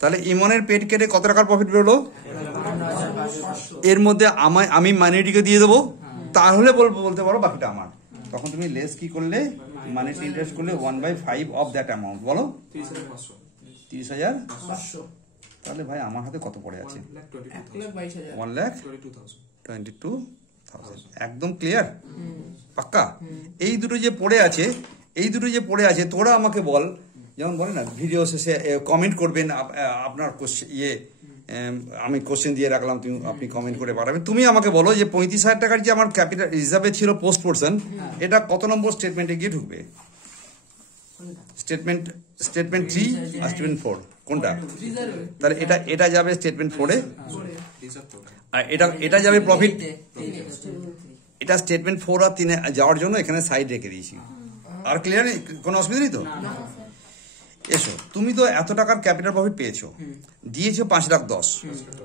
তাহলে ইমনের পেট কেটে কত টাকার প্রফিট বেরোলো, এর মধ্যে আমি মাইনরিটিকে দিয়ে দেবো, তাহলে বলতে পারো বাকিটা আমার। তখন তুমি লেস কি করলে, মাইনরিটি ইন্টারেস্ট করলে 1/5 অফ দ্যাট অ্যামাউন্ট। বলো 30,000। তাহলে ভাই আমার হাতে কত পড়ে আছে, 1,22,000। একদম ক্লিয়ার, পাক্কা। এই দুটো যে পড়ে আছে, তোরা আমাকে বল, যেমন বলে না ভিডিও শেষে কমেন্ট করবেন আপনার আমি কোশ্চেন দিয়ে রাখলাম, আপনি কমেন্ট করে পাঠাবেন। তুমি আমাকে বলো যে 35,000 টাকার যে আমার ক্যাপিটাল রিজার্ভে ছিল পোস্ট পোর্শন, এটা কত নম্বর স্টেটমেন্টে গিয়ে ঢুকবে? স্টেটমেন্ট 3 আর স্টেটমেন্ট 4 কোনটা? তাহলে এটা যাবে স্টেটমেন্ট 4 এ, আর এটা যাবে প্রফিট। এটা স্টেটমেন্ট 4 আর 3 এ যাওয়ার জন্য এখানে সাইড রেখে দিয়েছি। আর ক্লিয়ার নেই, কোনো অসুবিধা নেই তো? এসো, তুমি তো এত টাকার ক্যাপিটাল প্রফিট পেয়েছো, দিয়েছো 5,10,000,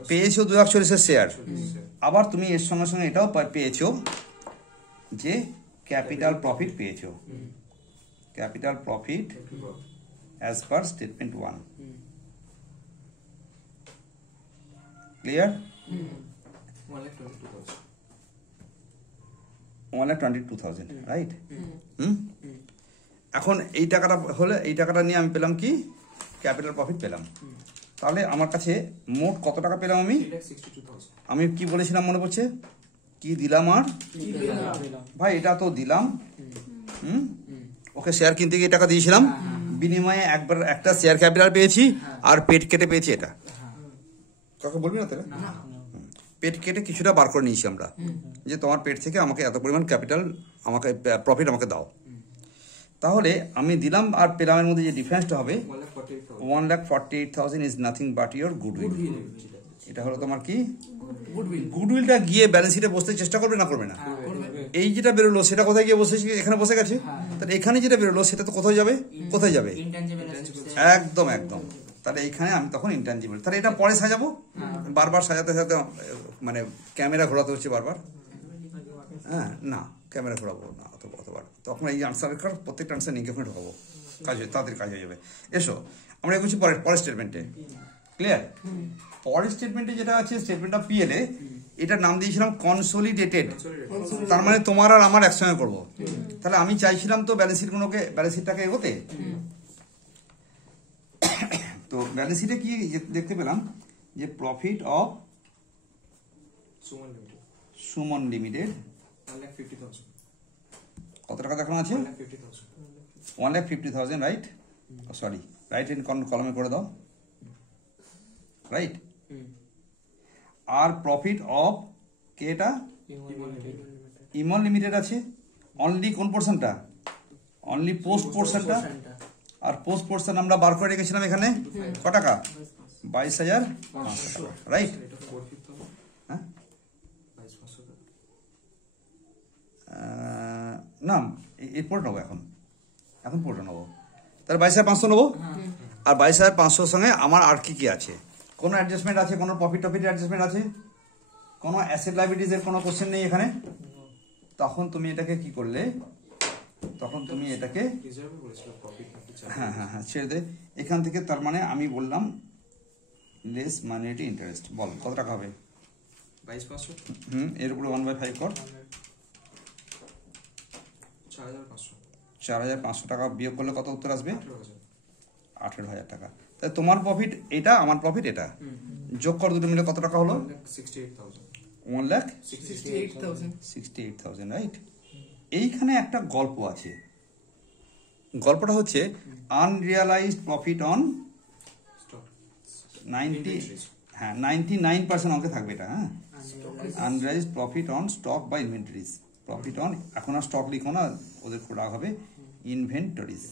পেয়েছো 2,40,000 শেয়ার, আবার তুমি এর সঙ্গে সঙ্গে এটাও পেয়েছো যে ক্যাপিটাল প্রফিট পেয়েছো, capital profit as per statement 1। Clear? 1,22,000, right? এখন এই টাকাটা হলে, এই টাকাটা নিয়ে আমি পেলাম কি, ক্যাপিটাল প্রফিট পেলাম। তাহলে আমার কাছে মোট কত টাকা পেলাম আমি কি বলেছিলাম মনে পড়ছে? কি দিলাম আর ভাই, এটা তো দিলাম, ওকে শেয়ার কিনতে গিয়ে টাকা দিয়েছিলাম, বিনিময়ে একবার একটা শেয়ার ক্যাপিটাল পেয়েছি, আর পেট কেটে পেয়েছি এটা। কাকে বলবি না তাহলে? পেট কেটে কিছুটা বার করে নিয়েছি আমরা, যে তোমার পেট থেকে আমাকে এত পরিমাণ ক্যাপিটাল, আমাকে প্রফিট আমাকে দাও। তাহলে আমি দিলাম আর পেলামের মধ্যে যে ডিফারেন্সটা হবে, 1,48,000 is nothing but your goodwill. এটা হলো তোমার কি গুডউইলটা গিয়ে ব্যালেন্স শিটে বসতে চেষ্টা করবে না করবে না? এই যেটা বেরোলো সেটা কোথায় গিয়ে বসেছে? এখানে বসে গেছে। তাহলে এখানে যেটা বেরোলো সেটা তো কোথায় যাবে? কোথায় যাবে? একদম একদম। তাহলে এইখানে আমি তখন ইনট্যাঞ্জিবল, তাহলে এটা পরে সাজাবো, বারবার সাজাতে সাজাতে মানে ক্যামেরা ঘোরাতে হচ্ছে বারবার। হ্যাঁ, না ক্যামেরা ঘোরাবো না অতবার, তখন এই আনসারের প্রত্যেকটা আনসার নিয়ে ওখানে ঢোকাবো, তাদের কাজ হয়ে যাবে। এসো আমরা এগোচ্ছি পরের স্টেটমেন্টে। ক্লিয়ার? পরের স্টেটমেন্টে যেটা আছে, স্টেটমেন্ট অফ পিএল এ, এটার নাম দিয়েছিলাম কনসোলিডেটেড। তার মানে তোমার আর আমার একসঙ্গে করবো। তাহলে আমি চাইছিলাম তো ব্যালেন্স শিটটাকে এগোতে। তো ব্যালেন্স শিটে কি দেখতে পেলাম যে প্রফিট অফ সুমন লিমিটেড 1,50,000। কত টাকা দেখানো আছে? 1,50,000, রাইট? সরি, রাইট হ্যান্ড কলমে করে দাও, রাইট? আর প্রফিট অফ কে? এটা ইমন লিমিটেড আছে। অনলি কোন পোর্শনটা? অনলি পোস্ট পোর্শনটা। আর পোস্ট পোর্শন আমরা বার করে রেখেছিলাম এখানে ক টাকা? 22,500, রাইট? হ্যাঁ, না এরপরে নেবো, এখন পরে নেবো। তাহলে 22,500 নেবো। আর 22,500 সঙ্গে আমার আর কি আছে? কোনো অ্যাডজাস্টমেন্ট আছে? কোনো প্রফিট অ্যাডজাস্টমেন্ট আছে? কোনো অ্যাসেট লাইবিলিটিজের কোনো কোশ্চেন নেই এখানে। তখন তুমি এটাকে কি করলে? তখন তুমি এটাকে হ্যাঁ ছেড়ে দে এখান থেকে। তার মানে আমি বললাম লেস মাইনরিটি ইন্টারেস্ট। বল কত টাকা হবে? 22,500। এর উপরে 1/5 কর, 4,500 টাকা বিয়োগ করলে কত উত্তর আসবে? 18,000 টাকা। তাই তোমার প্রফিট এটা, আমার প্রফিট এটা, যোগ কর দুটো মিলে কত টাকা হলো? 1,68,000, রাইট? এইখানে একটা গল্প আছে। গল্পটা হচ্ছে আনরিয়ালাইজড প্রফিট অন 99% অঙ্কে থাকবে এটা। হ্যাঁ, আনরিয়ালাইজড প্রফিট অন স্টক বা ইনভেন্টরিজ। প্রফিট অন, এখন আর স্টক লিখো না, ওদের রাখা হবে ইনভেন্টরিজ।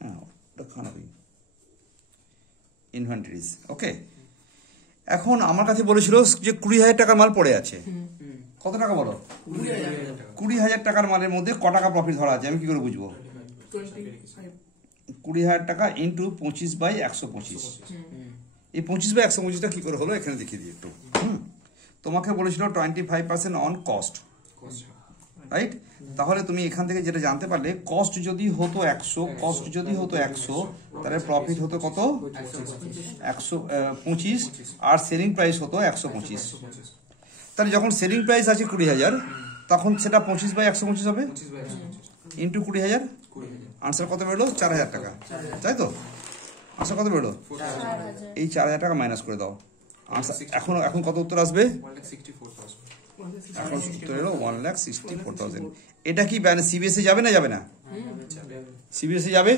হ্যাঁ, ওটা খানাবি ইনভেন্টরিজ। ওকে, এখন আমার কাছে বলেছিল যে 20,000 টাকার মাল পড়ে আছে। কত টাকা বলো? 20,000 টাকার মালের মধ্যে ক টাকা প্রফিট ধরা আছে? আমি কি করে বুঝবো? 20,000 টাকা ইন্টু 25/125। এই 25/125টা কি করে হলো এখানে দেখিয়ে দিই একটু। তোমাকে বলেছিল 25% অন কস্ট, রাইট? তাহলে তুমি এখান থেকে যেটা জানতে পারলে, কস্ট যদি হতো 100, তাহলে প্রফিট হতো কত? 125, আর সেলিং প্রাইস হতো 125। তাহলে যখন সেলিং প্রাইস আছে 20,000, তখন সেটা 25/125 হবে ইন্টু 20,000। আনসার কত বেরোলো? 4,000 টাকা, তাই তো? আনসার কত বেরোলো? এই 4,000 টাকা মাইনাস করে দাও। আনসার এখন কত উত্তর আসবে? 1,64,000। এখন উত্তর এলো 1,64,000। এটা কি সিবিএসই যাবে না যাবে না? সিবিএসই যাবে,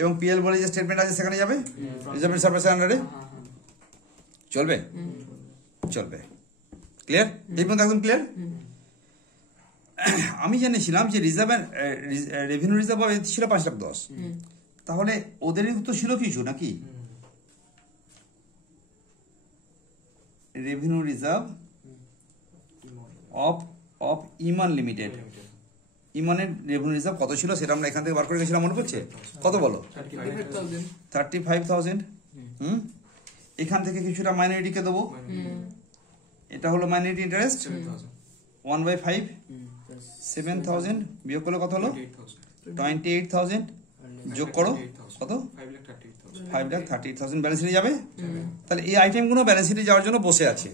এবং পিএল বলে যে স্টেটমেন্ট আছে সেখানে যাবে, রিজার্ভেন্ট সার্ভিসের আন্ডারে চলবে। চলবে, ক্লিয়ার? এই পর্যন্ত একদম ক্লিয়ার? আমি জেনেছিলাম যে রেভিনিউ রিজার্ভ ছিল 5,10,000, তাহলে ওদেরই তো ছিল কিছু নাকি? Revenue reserve of Iman limited, ইমানের রেভিনিউ রিজার্ভ কত ছিল সেটা আমরা এখান থেকে বার করে গেছিলাম, মনে পড়ছে? কত বলো? 35,000। এখান থেকে কিছুটা মাইনরিটিকে দেবো, এটা হলো মাইনরিটি ইন্টারেস্ট 1/5, 7,000 বিয়োগ করলে কত হলো? 28,000 যোগ করো কত? 5,38,000 ব্যালেন্স শিটে যাবে। তাহলে এই আইটেমগুলো ব্যালেন্স শিটে যাওয়ার জন্য বসে আছে,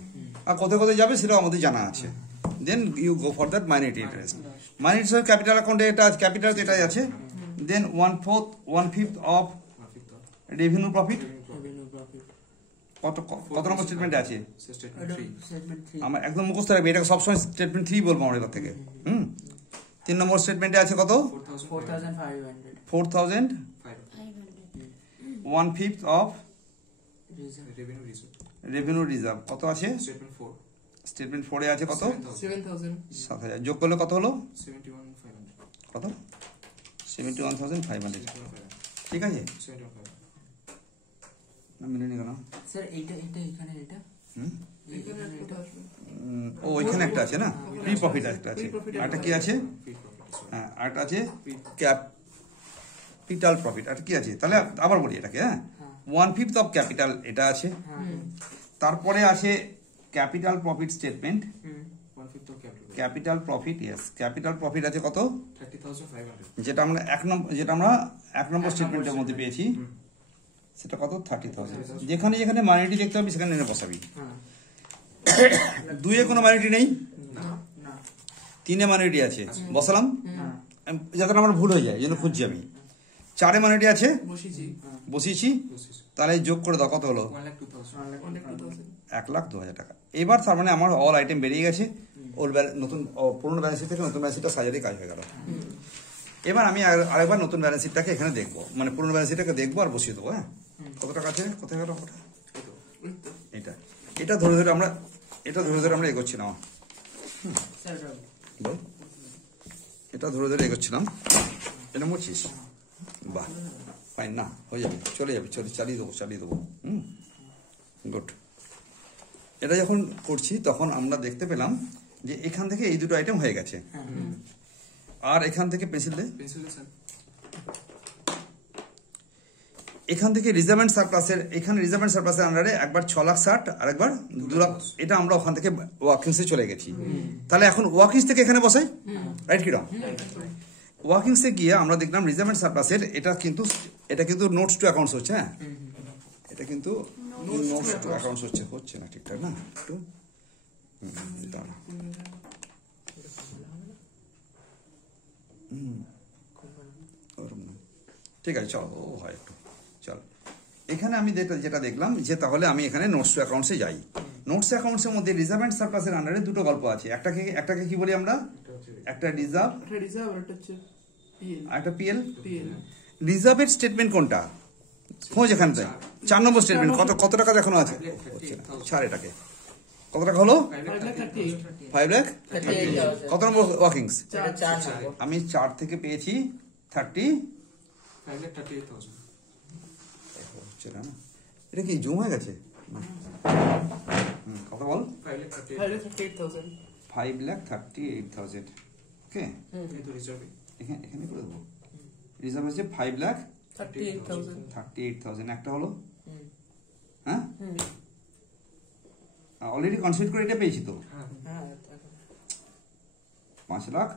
আর কোথায় কোথায় যাবে সেটাও আমাদের জানা আছে। Then you go for that minority interest. Minority capital অ্যাকাউন্টে এটা ক্যাপিটাল এটাই আছে। Then 1/5 of revenue profit. কত নম্বর স্টেটমেন্টে আছে? আমার একদম মুখস্থ রাখবে, এটা সবসময় স্টেটমেন্ট 3 বলবো আমরা এবার থেকে। 3 নম্বর স্টেটমেন্টে আছে কত? 4,000, 1/5 অফ রেভিনিউ রিজার্ভ কত আছে? স্টেটমেন্ট 4 এ আছে কত? 7,000 যোগ করলে কত হলো? কত? 71,500। ঠিক আছে, না মিলেনি কেন স্যার? এইটা এখানে এটা ও ওইখানে একটা আছে না, প্রি প্রফিট একটা আছে, আরটা কি আছে? হ্যাঁ, আরটা আছে ক্যাপিটাল প্রফিট। আর কি আছে? তাহলে আবার বলি এটাকে, হ্যাঁ, 1/5 অফ ক্যাপিটাল এটা আছে। তারপরে আছে capital profit statement, capital profit, yes capital profit আছে কত? 30,500, যেটা আমরা এক নম্বর স্টেটমেন্টের মধ্যে পেয়েছি, সেটা কত? 30,000। যেখানে যেখানে মাইনরিটি দেখতে হবে সেখানে এনে বসাবি। 2 এ কোনো মাইনরিটি নেই, 3 এ মাইনরিটি আছে, বসালাম, যাতে আমার ভুল হয়ে যায় যেন খুঁজছি আমি। 4 এ মাইনরিটি আছে, বসিয়েছি, তাহলে যোগ করে দাও, কত হলো? 1,02,000 টাকা। এবার তার মানে আমার অল আইটেম বেরিয়ে গেছে, ওর নতুন পুরোনো ব্যালেন্স শিট থেকে নতুন ব্যালেন্স শিটটা সাজারই কাজ হয়ে গেল। এবার আমি আরেকবার নতুন ব্যালেন্স শিটটাকে এখানে দেখবো, মানে পুরোনো ব্যালেন্স শিটটাকে দেখবো আর বসিয়ে দেবো। হ্যাঁ, কত টাকা আছে? কোথায় গেল ওটা? এটা ধরে ধরে আমরা এগোচ্ছিলাম। বল, এটা ধরে ধরে এগোচ্ছিলাম। এটা মুছিস? বাহ, ফাইন, না হয়ে যাবে, চলে যাবে, চালিয়ে দেবো। গুড। এটা যখন করছি তখন আমরা দেখতে পেলাম যে এখান থেকে এই দুটো আইটেম হয়ে গেছে, আর এখান থেকে পেন্সিল দে, এখান থেকে রিজার্ভেন্ট সারপ্লাসের, এখানে রিজার্ভেন্ট সারপ্লাসের আন্ডারে একবার 6,60,000 আর একবার 2,00,000, এটা আমরা ওখান থেকে ওয়ার্কিংসে চলে গেছি। তাহলে এখন ওয়ার্কিংস থেকে এখানে বসাই, রাইট কি রং? ওয়ার্কিংসে গিয়ে আমরা দেখলাম রিজার্ভেন্ট সারপ্লাসের এটা কিন্তু নোটস টু অ্যাকাউন্টস হচ্ছে। হ্যাঁ, এটা কিন্তু নোটস টু অ্যাকাউন্টস হচ্ছে না ঠিকঠাক, না একটু দাঁড়া। ঠিক আছে, চল, ও হয় একটু, চল। এখানে আমি যেটা দেখলাম যে তাহলে আমি এখানে নোটস টু অ্যাকাউন্টসে যাই। নোটস অ্যাকাউন্টসের মধ্যে রিজার্ভেন্ট সারপ্লাসের আন্ডারে দুটো গল্প আছে, একটাকে কি বলি আমরা? একটা রিজার্ভ আর একটা পিএল। রিজার্ভের স্টেটমেন্ট কোনটা? খোঁজ এখানে, 4 নম্বর স্টেটমেন্ট। কত টাকা দেখানো আছে? ছাড় এটাকে, কত টাকা হলো? 5,38,000। কত নম্বর ওয়ার্কিংস? আমি 4 থেকে পেয়েছি 5,38,000। এটা কি জুম হয়ে গেছে? কত বল? 5,38,000। ওকে, এখানে করে দেবো। রিজার্ভ হচ্ছে 5,38,000। একটা হলো হ্যাঁ অলরেডি কনসিডার করে এটা পেয়েছি তো হ্যাঁ 5,38,000।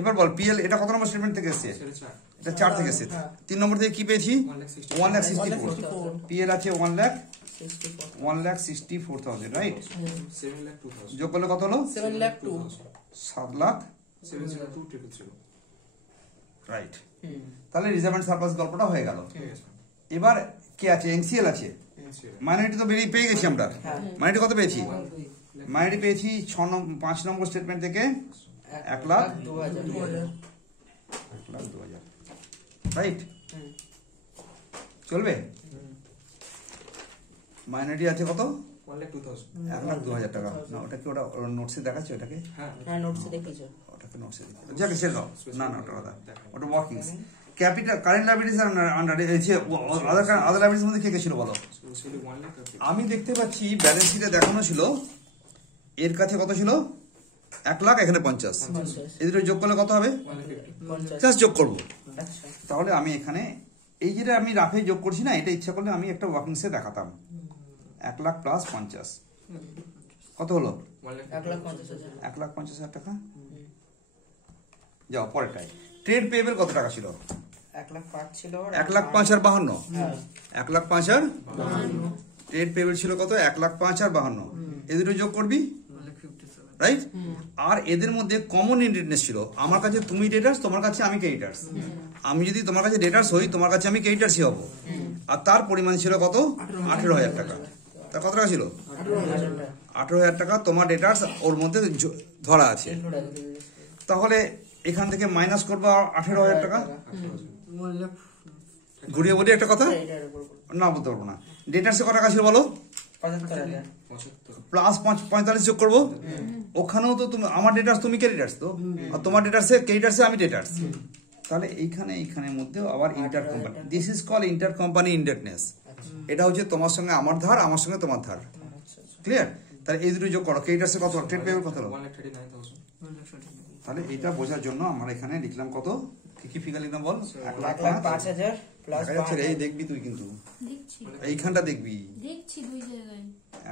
এবার বল পিএল এটা কত নম্বর স্টেটমেন্ট থেকে এসেছে? সেটা 4 এটা 4 থেকে এসেছে। 3 নম্বর থেকে কি পেয়েছি? 1,64,000 পিএল আছে 1,64,000 রাইট? 7,02,000 যোগ করলে কত হলো? 7,02,000 7,00,000 7,02,000 রাইট। তাহলে রিজার্ভ এন্ড সারপ্লাস গল্পটা হয়ে গেল। ঠিক আছে এবার কি আছে? এনসিএল আছে। মাইনরিটি তো বেরিয়ে পেয়ে গেছি আমরা। মাইনরিটি কত পেয়েছি? মাইনরিটি পেয়েছি 5 নম্বর স্টেটমেন্ট থেকে 1,02,000 রাইট? চলবে? মাইনরিটি আছে কত? 1,02,000 1,02,000 টাকা। না ওটা কি ওটা নোটসে দেখাচ্ছে ওটাকে? হ্যাঁ নোটসে দেখেছো? ওটাকে নোটসে দেখাচ্ছে। যাকে ছেড়ে দাও। না ওটা কথা। ওটা workings. Capital current liabilities under other liabilities মধ্যে কে কে ছিল বলো? ছিল 1 লাখ আমি দেখতে পাচ্ছি ব্যালেন্স শিটে দেখানো ছিল এর কাছে কত ছিল? 1,00,000 এখানে 50। এদের যোগ করলে কত হবে? 1,50 জাস্ট যোগ করব। আচ্ছা তাহলে আমি এখানে এই যেটা আমি রাফে যোগ করছি না, এটা ইচ্ছা করলে আমি একটা ওয়ার্কিংসে দেখাতাম। 1,00,000 প্লাস 50 কত হলো? 1,50,000 1,50,000 টাকা। যাও পরেরটায়। ট্রেড পেয়েবল কত টাকা ছিল? 1,05,000 ছিল 1,05,000 আর 52। 1,05,000 আর 52। ট্রেড পেয়েবল ছিল কত? 1,05,000 আর 52। এদের যোগ করবি রাইট? আর এদের মধ্যে কমন ইন্ডিপেন্ডেন্স ছিল। আমার কাছে তুমি ডেটার্স, তোমার কাছে আমি ক্রেডিটার্স। আমি যদি তোমার কাছে ডেটার্স হই, তোমার কাছে আমি ক্রেডিটার্সই হব। আর তার পরিমাণ ছিল কত? 18,000 টাকা। তা কত টাকা ছিল? 18,000 টাকা তোমার ডেটার্স ওর মধ্যে ধরা আছে। তাহলে এখান থেকে মাইনাস করবো 18,000 টাকা। ঘুরিয়ে বলি একটা কথা, না বলতে পারবো না। ডেটার্সে কত টাকা ছিল বলো? 75,000 প্লাস 45 যোগ করবো। ওখানেও তো তুমি আমার ডেটার্স, তুমি ক্রেডিটার্স তো, আর তোমার ডেটার্সে ক্রেডিটার্সে আমি ডেটার্স। তাহলে এইখানের মধ্যেও আবার inter company, this is call inter company indebtedness. এটা হচ্ছে তোমার সঙ্গে আমার ধার, আমার সঙ্গে তোমার ধার। ক্লিয়ার? তাহলে এই দুটো যোগ করো। ক্রেডিটার্সে কত? ট্রেড পেয়েবল কত হলো? 1,39,000 তাহলে এটা বোঝার জন্য আমরা এখানে লিখলাম কত? কি ফিগার লিখলাম বল? 1,05,000 প্লাস এই দেখবি তুই, কিন্তু দেখছি এইখানটা দেখবি। দেখছি দুই জায়গায়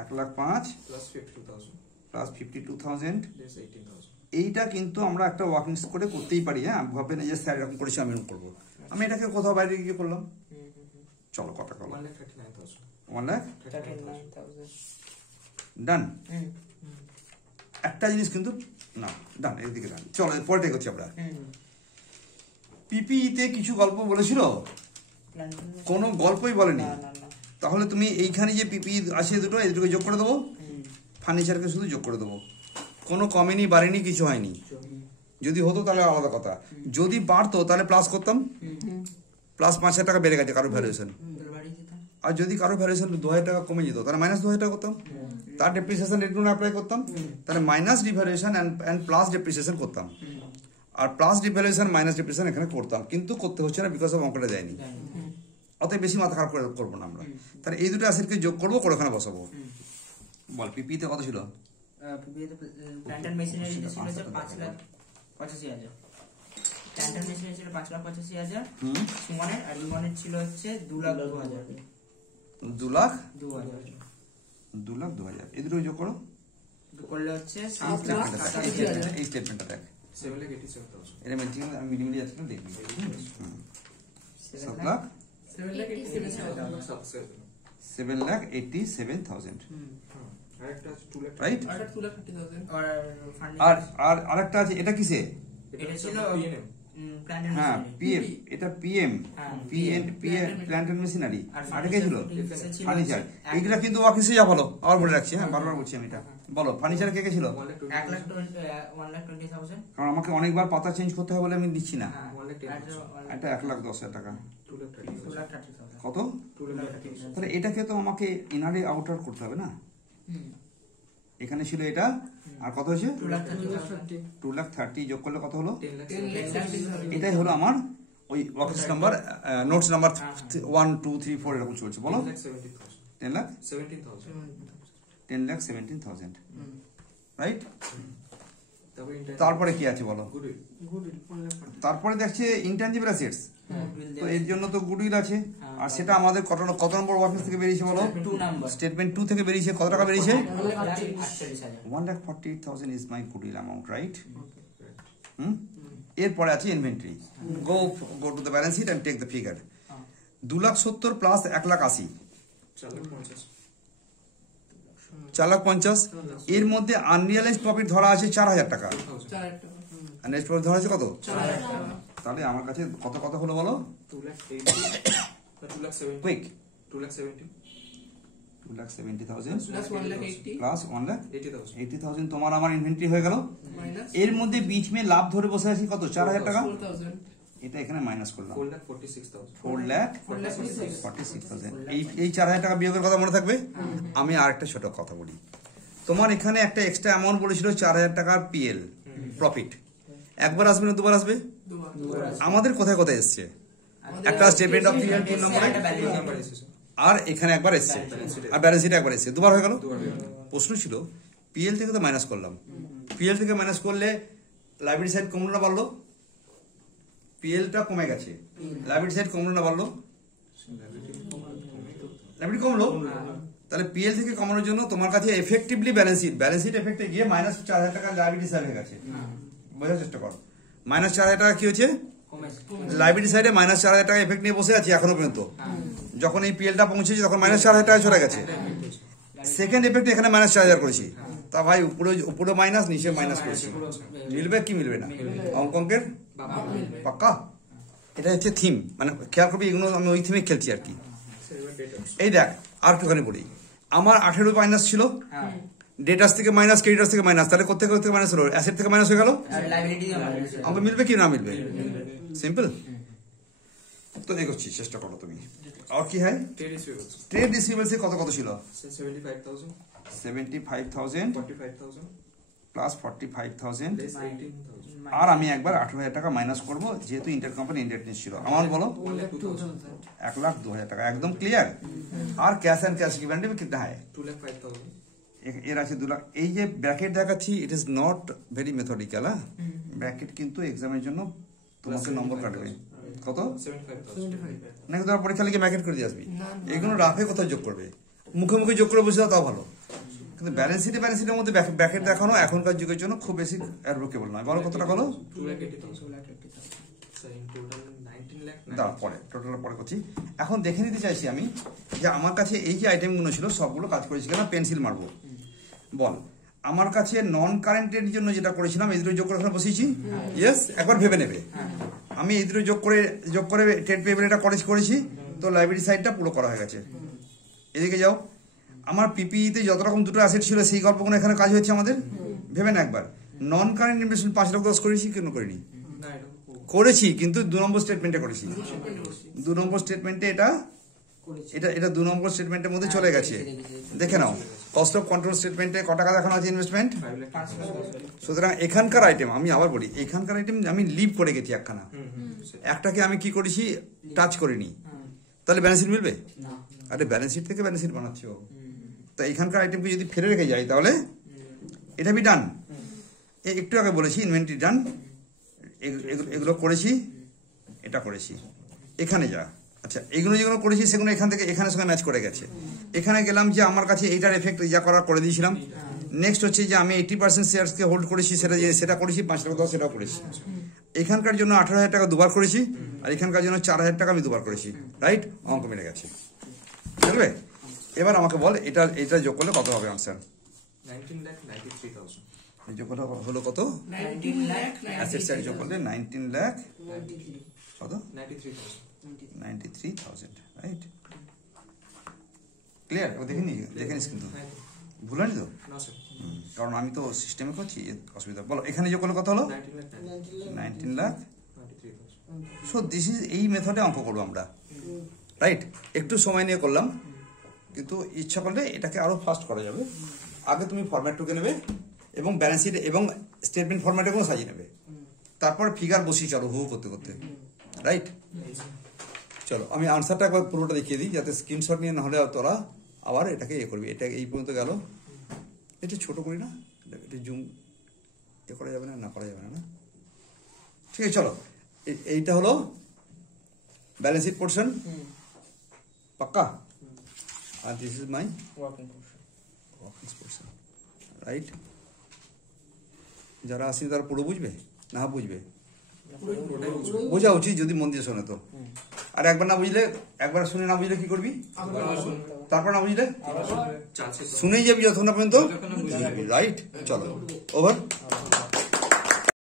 1,05,000 plus 52,000 প্লাস 52,000। that's 18,000 এইটা কিন্তু আমরা একটা ওয়ার্কিংস করে করতেই পারি। হ্যাঁ, ভাববেন এই যে স্যার এরকম করেছি আমি এরকম করবো। আমি এটাকে কোথাও বাইরে গিয়ে করলাম। চলো কত করলাম? 1,39,000 39,000 ডান। একটা জিনিস কিন্তু না, ডান, এদিকে ডান। চলো পরেটাই করছি আমরা। পিপিইতে কিছু গল্প বলেছিল? কোনো গল্পই বলেনি। তাহলে তুমি এইখানে যে পিপি আছে দুটো, এই দুটোকে যোগ করে দেবো। ফার্নিচারকে শুধু যোগ করে দেবো। কোনো কমেনি বাড়েনি, কিছু হয়নি। যদি হতো তাহলে আলাদা কথা। যদি বাড়তো তাহলে প্লাস করতাম। প্লাস 5,000 টাকা বেড়ে গেছে কারো ভ্যালুয়েশন। আর যদি কারো ভ্যালুয়েশন 2,000 টাকা কমে যেত তাহলে মাইনাস 2,000 টাকা করতাম। তার ডেপ্রিসিয়েশন রেট অ্যাপ্লাই করতাম। তাহলে minus devaluation and plus depreciation করতাম। আর প্লাস ডিভ্যালুয়েশন মাইনাস ডেপ্রিসিয়েশন এখানে করতাম, কিন্তু করতে হচ্ছে না বিকজ অফ অঙ্কটা দেয়নি। অতএব বেশি মাথা খারাপ করবো না আমরা। তাহলে এই দুটো অ্যাসেটকে যোগ করবো, করে ওখানে বসাবো। বল পিপিতে কত ছিল? প্ল্যান্ট এন্ড মেশিনারি ছিল 5,85,000। প্ল্যান্ট এন্ড মেশিনারি ছিল 5,85,000। সুমনের আর ইমনের ছিল হচ্ছে 2,02,000। 2,02,000। এই দুটো যোগ করো, করলে হচ্ছে এই স্টেটমেন্টটা দেখ। 7,87,000 এটা মিটিং আমি মিডিয়ামে যাচ্ছি না, দেখবি। 7,87,000 আরেকটা আছে 2 লাখ রাইট? 2,30,000 আর আর আরেকটা আছে, এটা কিসে? এটা ছিল PNM প্ল্যান্ট এন্ড হ্যাঁ মেশিনারি। পিএম, এটা পিএম প্ল্যান্ট এন্ড মেশিনারি। আর এটা ছিল ফার্নিচার। এইগুলা কিন্তু অফিসে যা বলো, আবার বলে রাখছি। হ্যাঁ, বারবার বলছি আমি এটা। বলো ফার্নিচার কে কে ছিল? 1,20,000। কারণ আমাকে অনেকবার পাতা চেঞ্জ করতে হবে বলে আমি দিচ্ছি না। 1,10,000 এটা 1,10,000 টাকা। 2,30,000 কত? 2,30,000 তাহলে এটাকে তো আমাকে ইনারে আউটার করতে হবে না? এখানে ছিল এটা, আর কত হয়েছে? 2,30,000 যোগ করলে কত হলো? 10,30,000 এটাই হলো আমার ওই অফিস নাম্বার, নোটস নাম্বার 1 2 3 4 এরকম চলছে। বলো 10,17,000 10,17,000 রাইট? তারপরে তারপরে কি আছে বলো? গুডউইল তারপরে দেখছে ইনট্যাঞ্জিবল অ্যাসেটস। তো এর জন্য তো গুডউইল আছে। আর সেটা আমাদের কত নম্বর ওয়ার্কপিস থেকে বেরিয়েছে বলো? 2 নাম্বার স্টেটমেন্ট 2 থেকে বেরিয়েছে। কত টাকা বেরিয়েছে? 1,48,000 1,48,000 is my goodwill amount, right? এরপরে আছে inventory. Go to the balance sheet and take the figure. 2,70,000 plus 1,80,000, 4,50,000। এর মধ্যে আনরিয়ালাইজড প্রফিট ধরা আছে 4,000 টাকা। 4 টাকা। আর নেক্সট প্রফিট ধরা আছে কত? 4 টাকা। তাহলে আমার কাছে কত হলো বলো? 2,70,000 কুইক। 2,70,000 2,70,000 Plus 1,80,000 প্লাস 80,000 1,80,000 তোমার আমার ইনভেন্টরি হয়ে গেল। minus এর মধ্যে বিচ মে লাভ ধরে বসে আছি কত? 4,000 টাকা। 4,000 এটা এখানে মাইনাস করলাম। 4,46,000 4,46,000। এই 4,000 টাকা বিয়োগের কথা মনে থাকবে। আমি আরেকটা ছোট কথা বলি। তোমার এখানে একটা এক্সট্রা অ্যামাউন্ট বলেছিল 4,000 টাকার পিএল প্রফিট। একবার আসবে না দুবার আসবে? দুবার। আমাদের কোথায় কোথায় এসছে? একটা স্টেটমেন্ট অফ পিএল 2 নম্বরে, নাম্বার এসেছে আর এখানে একবার এসছে, আর ব্যালেন্স শিটে একবার এসছে, দুবার হয়ে গেল। দুবার হয়ে গেল। প্রশ্ন ছিল পিএল থেকে তো মাইনাস করলাম, পিএল থেকে মাইনাস করলে লাইবিলিটি সাইড কমলো না বাড়লো? পিএলটা কমে গেছে, লাইবিলিটি সাইড কমলো না বাড়লো? লাইবিলিটি কমলো। তাহলে পিএল থেকে কমানোর জন্য তোমার কাছে এফেক্টিভলি ব্যালেন্স শিট এফেক্টে গিয়ে মাইনাস 4,000 টাকা লাইবিলিটি সাইড হয়ে গেছে। বোঝার চেষ্টা করো, মাইনাস 4,000 টাকা কি হচ্ছে? লাইবিলিটি সাইডে মাইনাস 4,000 টাকা এফেক্ট নিয়ে বসে আছি এখনো পর্যন্ত। যখন এই পিএলটা পৌঁছেছে তখন মাইনাস 4,000 টাকা চলে গেছে। সেকেন্ড এফেক্ট এখানে মাইনাস 4,000 করেছি। তা ভাই উপরে মাইনাস নিচে মাইনাস করেছি, মিলবে কি মিলবে না? অঙ্কের পাক্কা? এটা হচ্ছে থিম, মানে খেয়াল করবি এগুলো আমি ওই থিমে খেলছি আর কি। এই দেখ আর একটুখানি বলি, আমার 18 মাইনাস ছিল, ডেটাস থেকে মাইনাস, ক্রেডিটার্স থেকে মাইনাস, তাহলে কোথা থেকে মাইনাস হলো? অ্যাসেট থেকে মাইনাস হয়ে গেল। অঙ্ক মিলবে কি না মিলবে? সিম্পল। তো এগোচ্ছি, চেষ্টা করো তুমি। আর কি হয়? Trade receivables ট্রেড রিসিভেবলস কত কত ছিল? 75,000 75,000 45,000 প্লাস 45,000, less 18,000 আর আমি একবার 18,000 টাকা মাইনাস করবো যেহেতু ইন্টার কোম্পানি ইন্ডেটনেস ছিল। আমার বলো 1,02,000 1,02,000 টাকা, একদম ক্লিয়ার। আর ক্যাশ অ্যান্ড ক্যাশ ইকুইভ্যালেন্ট কিতনা হয়? 2,05,000 এর আছে 2 লাখ। এই যে ব্র্যাকেট দেখাচ্ছি it is not very methodical. Bracket কিন্তু এক্সামের জন্য তোমাকে নম্বর কাটবে। কত? 75,000 নাকি তোমার পরীক্ষা লিখে ব্র্যাকেট করে দিয়ে আসবি? না, না। এগুলো রাফে কোথাও যোগ করবে, মুখে মুখে যোগ করে বসে দাও তাও ভালো। কিন্তু ব্যালেন্স শিটের মধ্যে ব্র্যাকেট দেখানো এখনকার যুগের জন্য খুব বেশি অ্যাডভোকেবল নয়। বলো কত টাকা হলো? 2,80,000 Sir, in total 19 lakh দাঁড়া পরে টোটাল পরে করছি। এখন দেখে নিতে চাইছি আমি যে আমার কাছে এই যে আইটেমগুলো ছিল সবগুলো কাজ করেছি কেন? পেন্সিল মারবো। বল আমার কাছে নন কারেন্টের জন্য যেটা করেছিলাম এই দুটো যোগ করে বসিয়েছি। ইয়েস, একবার ভেবে নেবে। আমি এই দুটো যোগ করে ট্রেড পেয়েবল এটা করেছি, তো লাইব্রেরি সাইডটা পুরো করা হয়ে গেছে। এদিকে যাও, আমার পিপিইতে যত রকম দুটো অ্যাসেট ছিল সেই গল্পগুলো এখানে কাজ হচ্ছে আমাদের। ভেবে না একবার, নন কারেন্ট ইনভেস্টমেন্ট 5,10,000 করেছি, কেন করিনি? না এটা করেছি, কিন্তু 2 নম্বর স্টেটমেন্টে করেছি। 2 নম্বর স্টেটমেন্টে এটা 2 নম্বর স্টেটমেন্টের মধ্যে চলে গেছে। দেখে নাও, কস্ট অফ কন্ট্রোল স্টেটমেন্টে ক টাকা দেখানো আছে ইনভেস্টমেন্ট। 5 lakh সুতরাং এখানকার আইটেম আমি আবার বলি, এখানকার আইটেম আমি লিভ করে গেছি একখানা, একটাকে আমি কি করেছি? টাচ করিনি। তাহলে ব্যালেন্স শিট মিলবে? আরে ব্যালেন্স শিট থেকে ব্যালেন্স শিট বানাচ্ছি। তো এখানকার আইটেমকে যদি ফেলে রেখে যাই তাহলে এটা বি ডান। একটু আগে বলেছি ইনভেন্টরি ডান, এগুলো করেছি, এটা করেছি। এখানে যা, আচ্ছা এগুলো যেগুলো করেছি সেগুলো এখান থেকে এখানের সঙ্গে ম্যাচ করে গেছে। এখানে গেলাম যে আমার কাছে এইটার এফেক্ট যা করার করে দিয়েছিলাম। নেক্সট হচ্ছে যে আমি 80% শেয়ারসকে হোল্ড করেছি, সেটা করেছি, 5 লাখ টাকা সেটাও করেছি। এখানকার জন্য 18,000 টাকা দুবার করেছি, আর এখানকার জন্য 4,000 টাকা আমি দুবার করেছি। রাইট, অঙ্ক মিলে গেছে। বুঝবে? এবার আমাকে বল এটা যোগ করলে কত হবে আনসার? 19,93,000 যোগ করলে হলো কত? 19 lakh অ্যাসেট সাইড যোগ করলে 19 লাখ কত? 93,000 93,000। Right, clear? দেখে নিস কিন্তু ভুল হয়নি তো? না স্যার কারণ আমি তো সিস্টেমে করছি, অসুবিধা। বলো এখানে যোগ করলে কত হলো? 19 লাখ। 93,000 সো দিস ইজ, এই মেথডে অঙ্ক করবো আমরা। রাইট, একটু সময় নিয়ে করলাম, কিন্তু ইচ্ছা করলে এটাকে আরো ফাস্ট করা যাবে। আগে তুমি ফরম্যাট টুকে নেবে এবং ব্যালেন্স শিট এবং স্টেটমেন্ট ফরম্যাটে কোনো সাজিয়ে নেবে, তারপর ফিগার বসিয়ে চলো হু করতে করতে। রাইট, চলো আমি আনসারটা একবার পুরোটা দেখিয়ে দিই, যাতে স্ক্রিনশট নিয়ে না হলে তোরা আবার এটাকে করবি। এটা এই পর্যন্ত গেল, এটা ছোট করি না, এটা জুম করা যাবে না করা যাবে না। ঠিক আছে, চলো এইটা হলো ব্যালেন্স শিট পোর্শন। পাক্কা? আর this is my working portion. Right? যারা আসেনি তারা পুরো বুঝবে না বুঝবে? বোঝা উচিত যদি মন দিয়ে শোনে তো। আর একবার না বুঝলে, একবার শুনে না বুঝলে কি করবি? তারপর না বুঝলে শুনেই যাবি যতক্ষণ না পর্যন্ত। রাইট, চলো ওভার।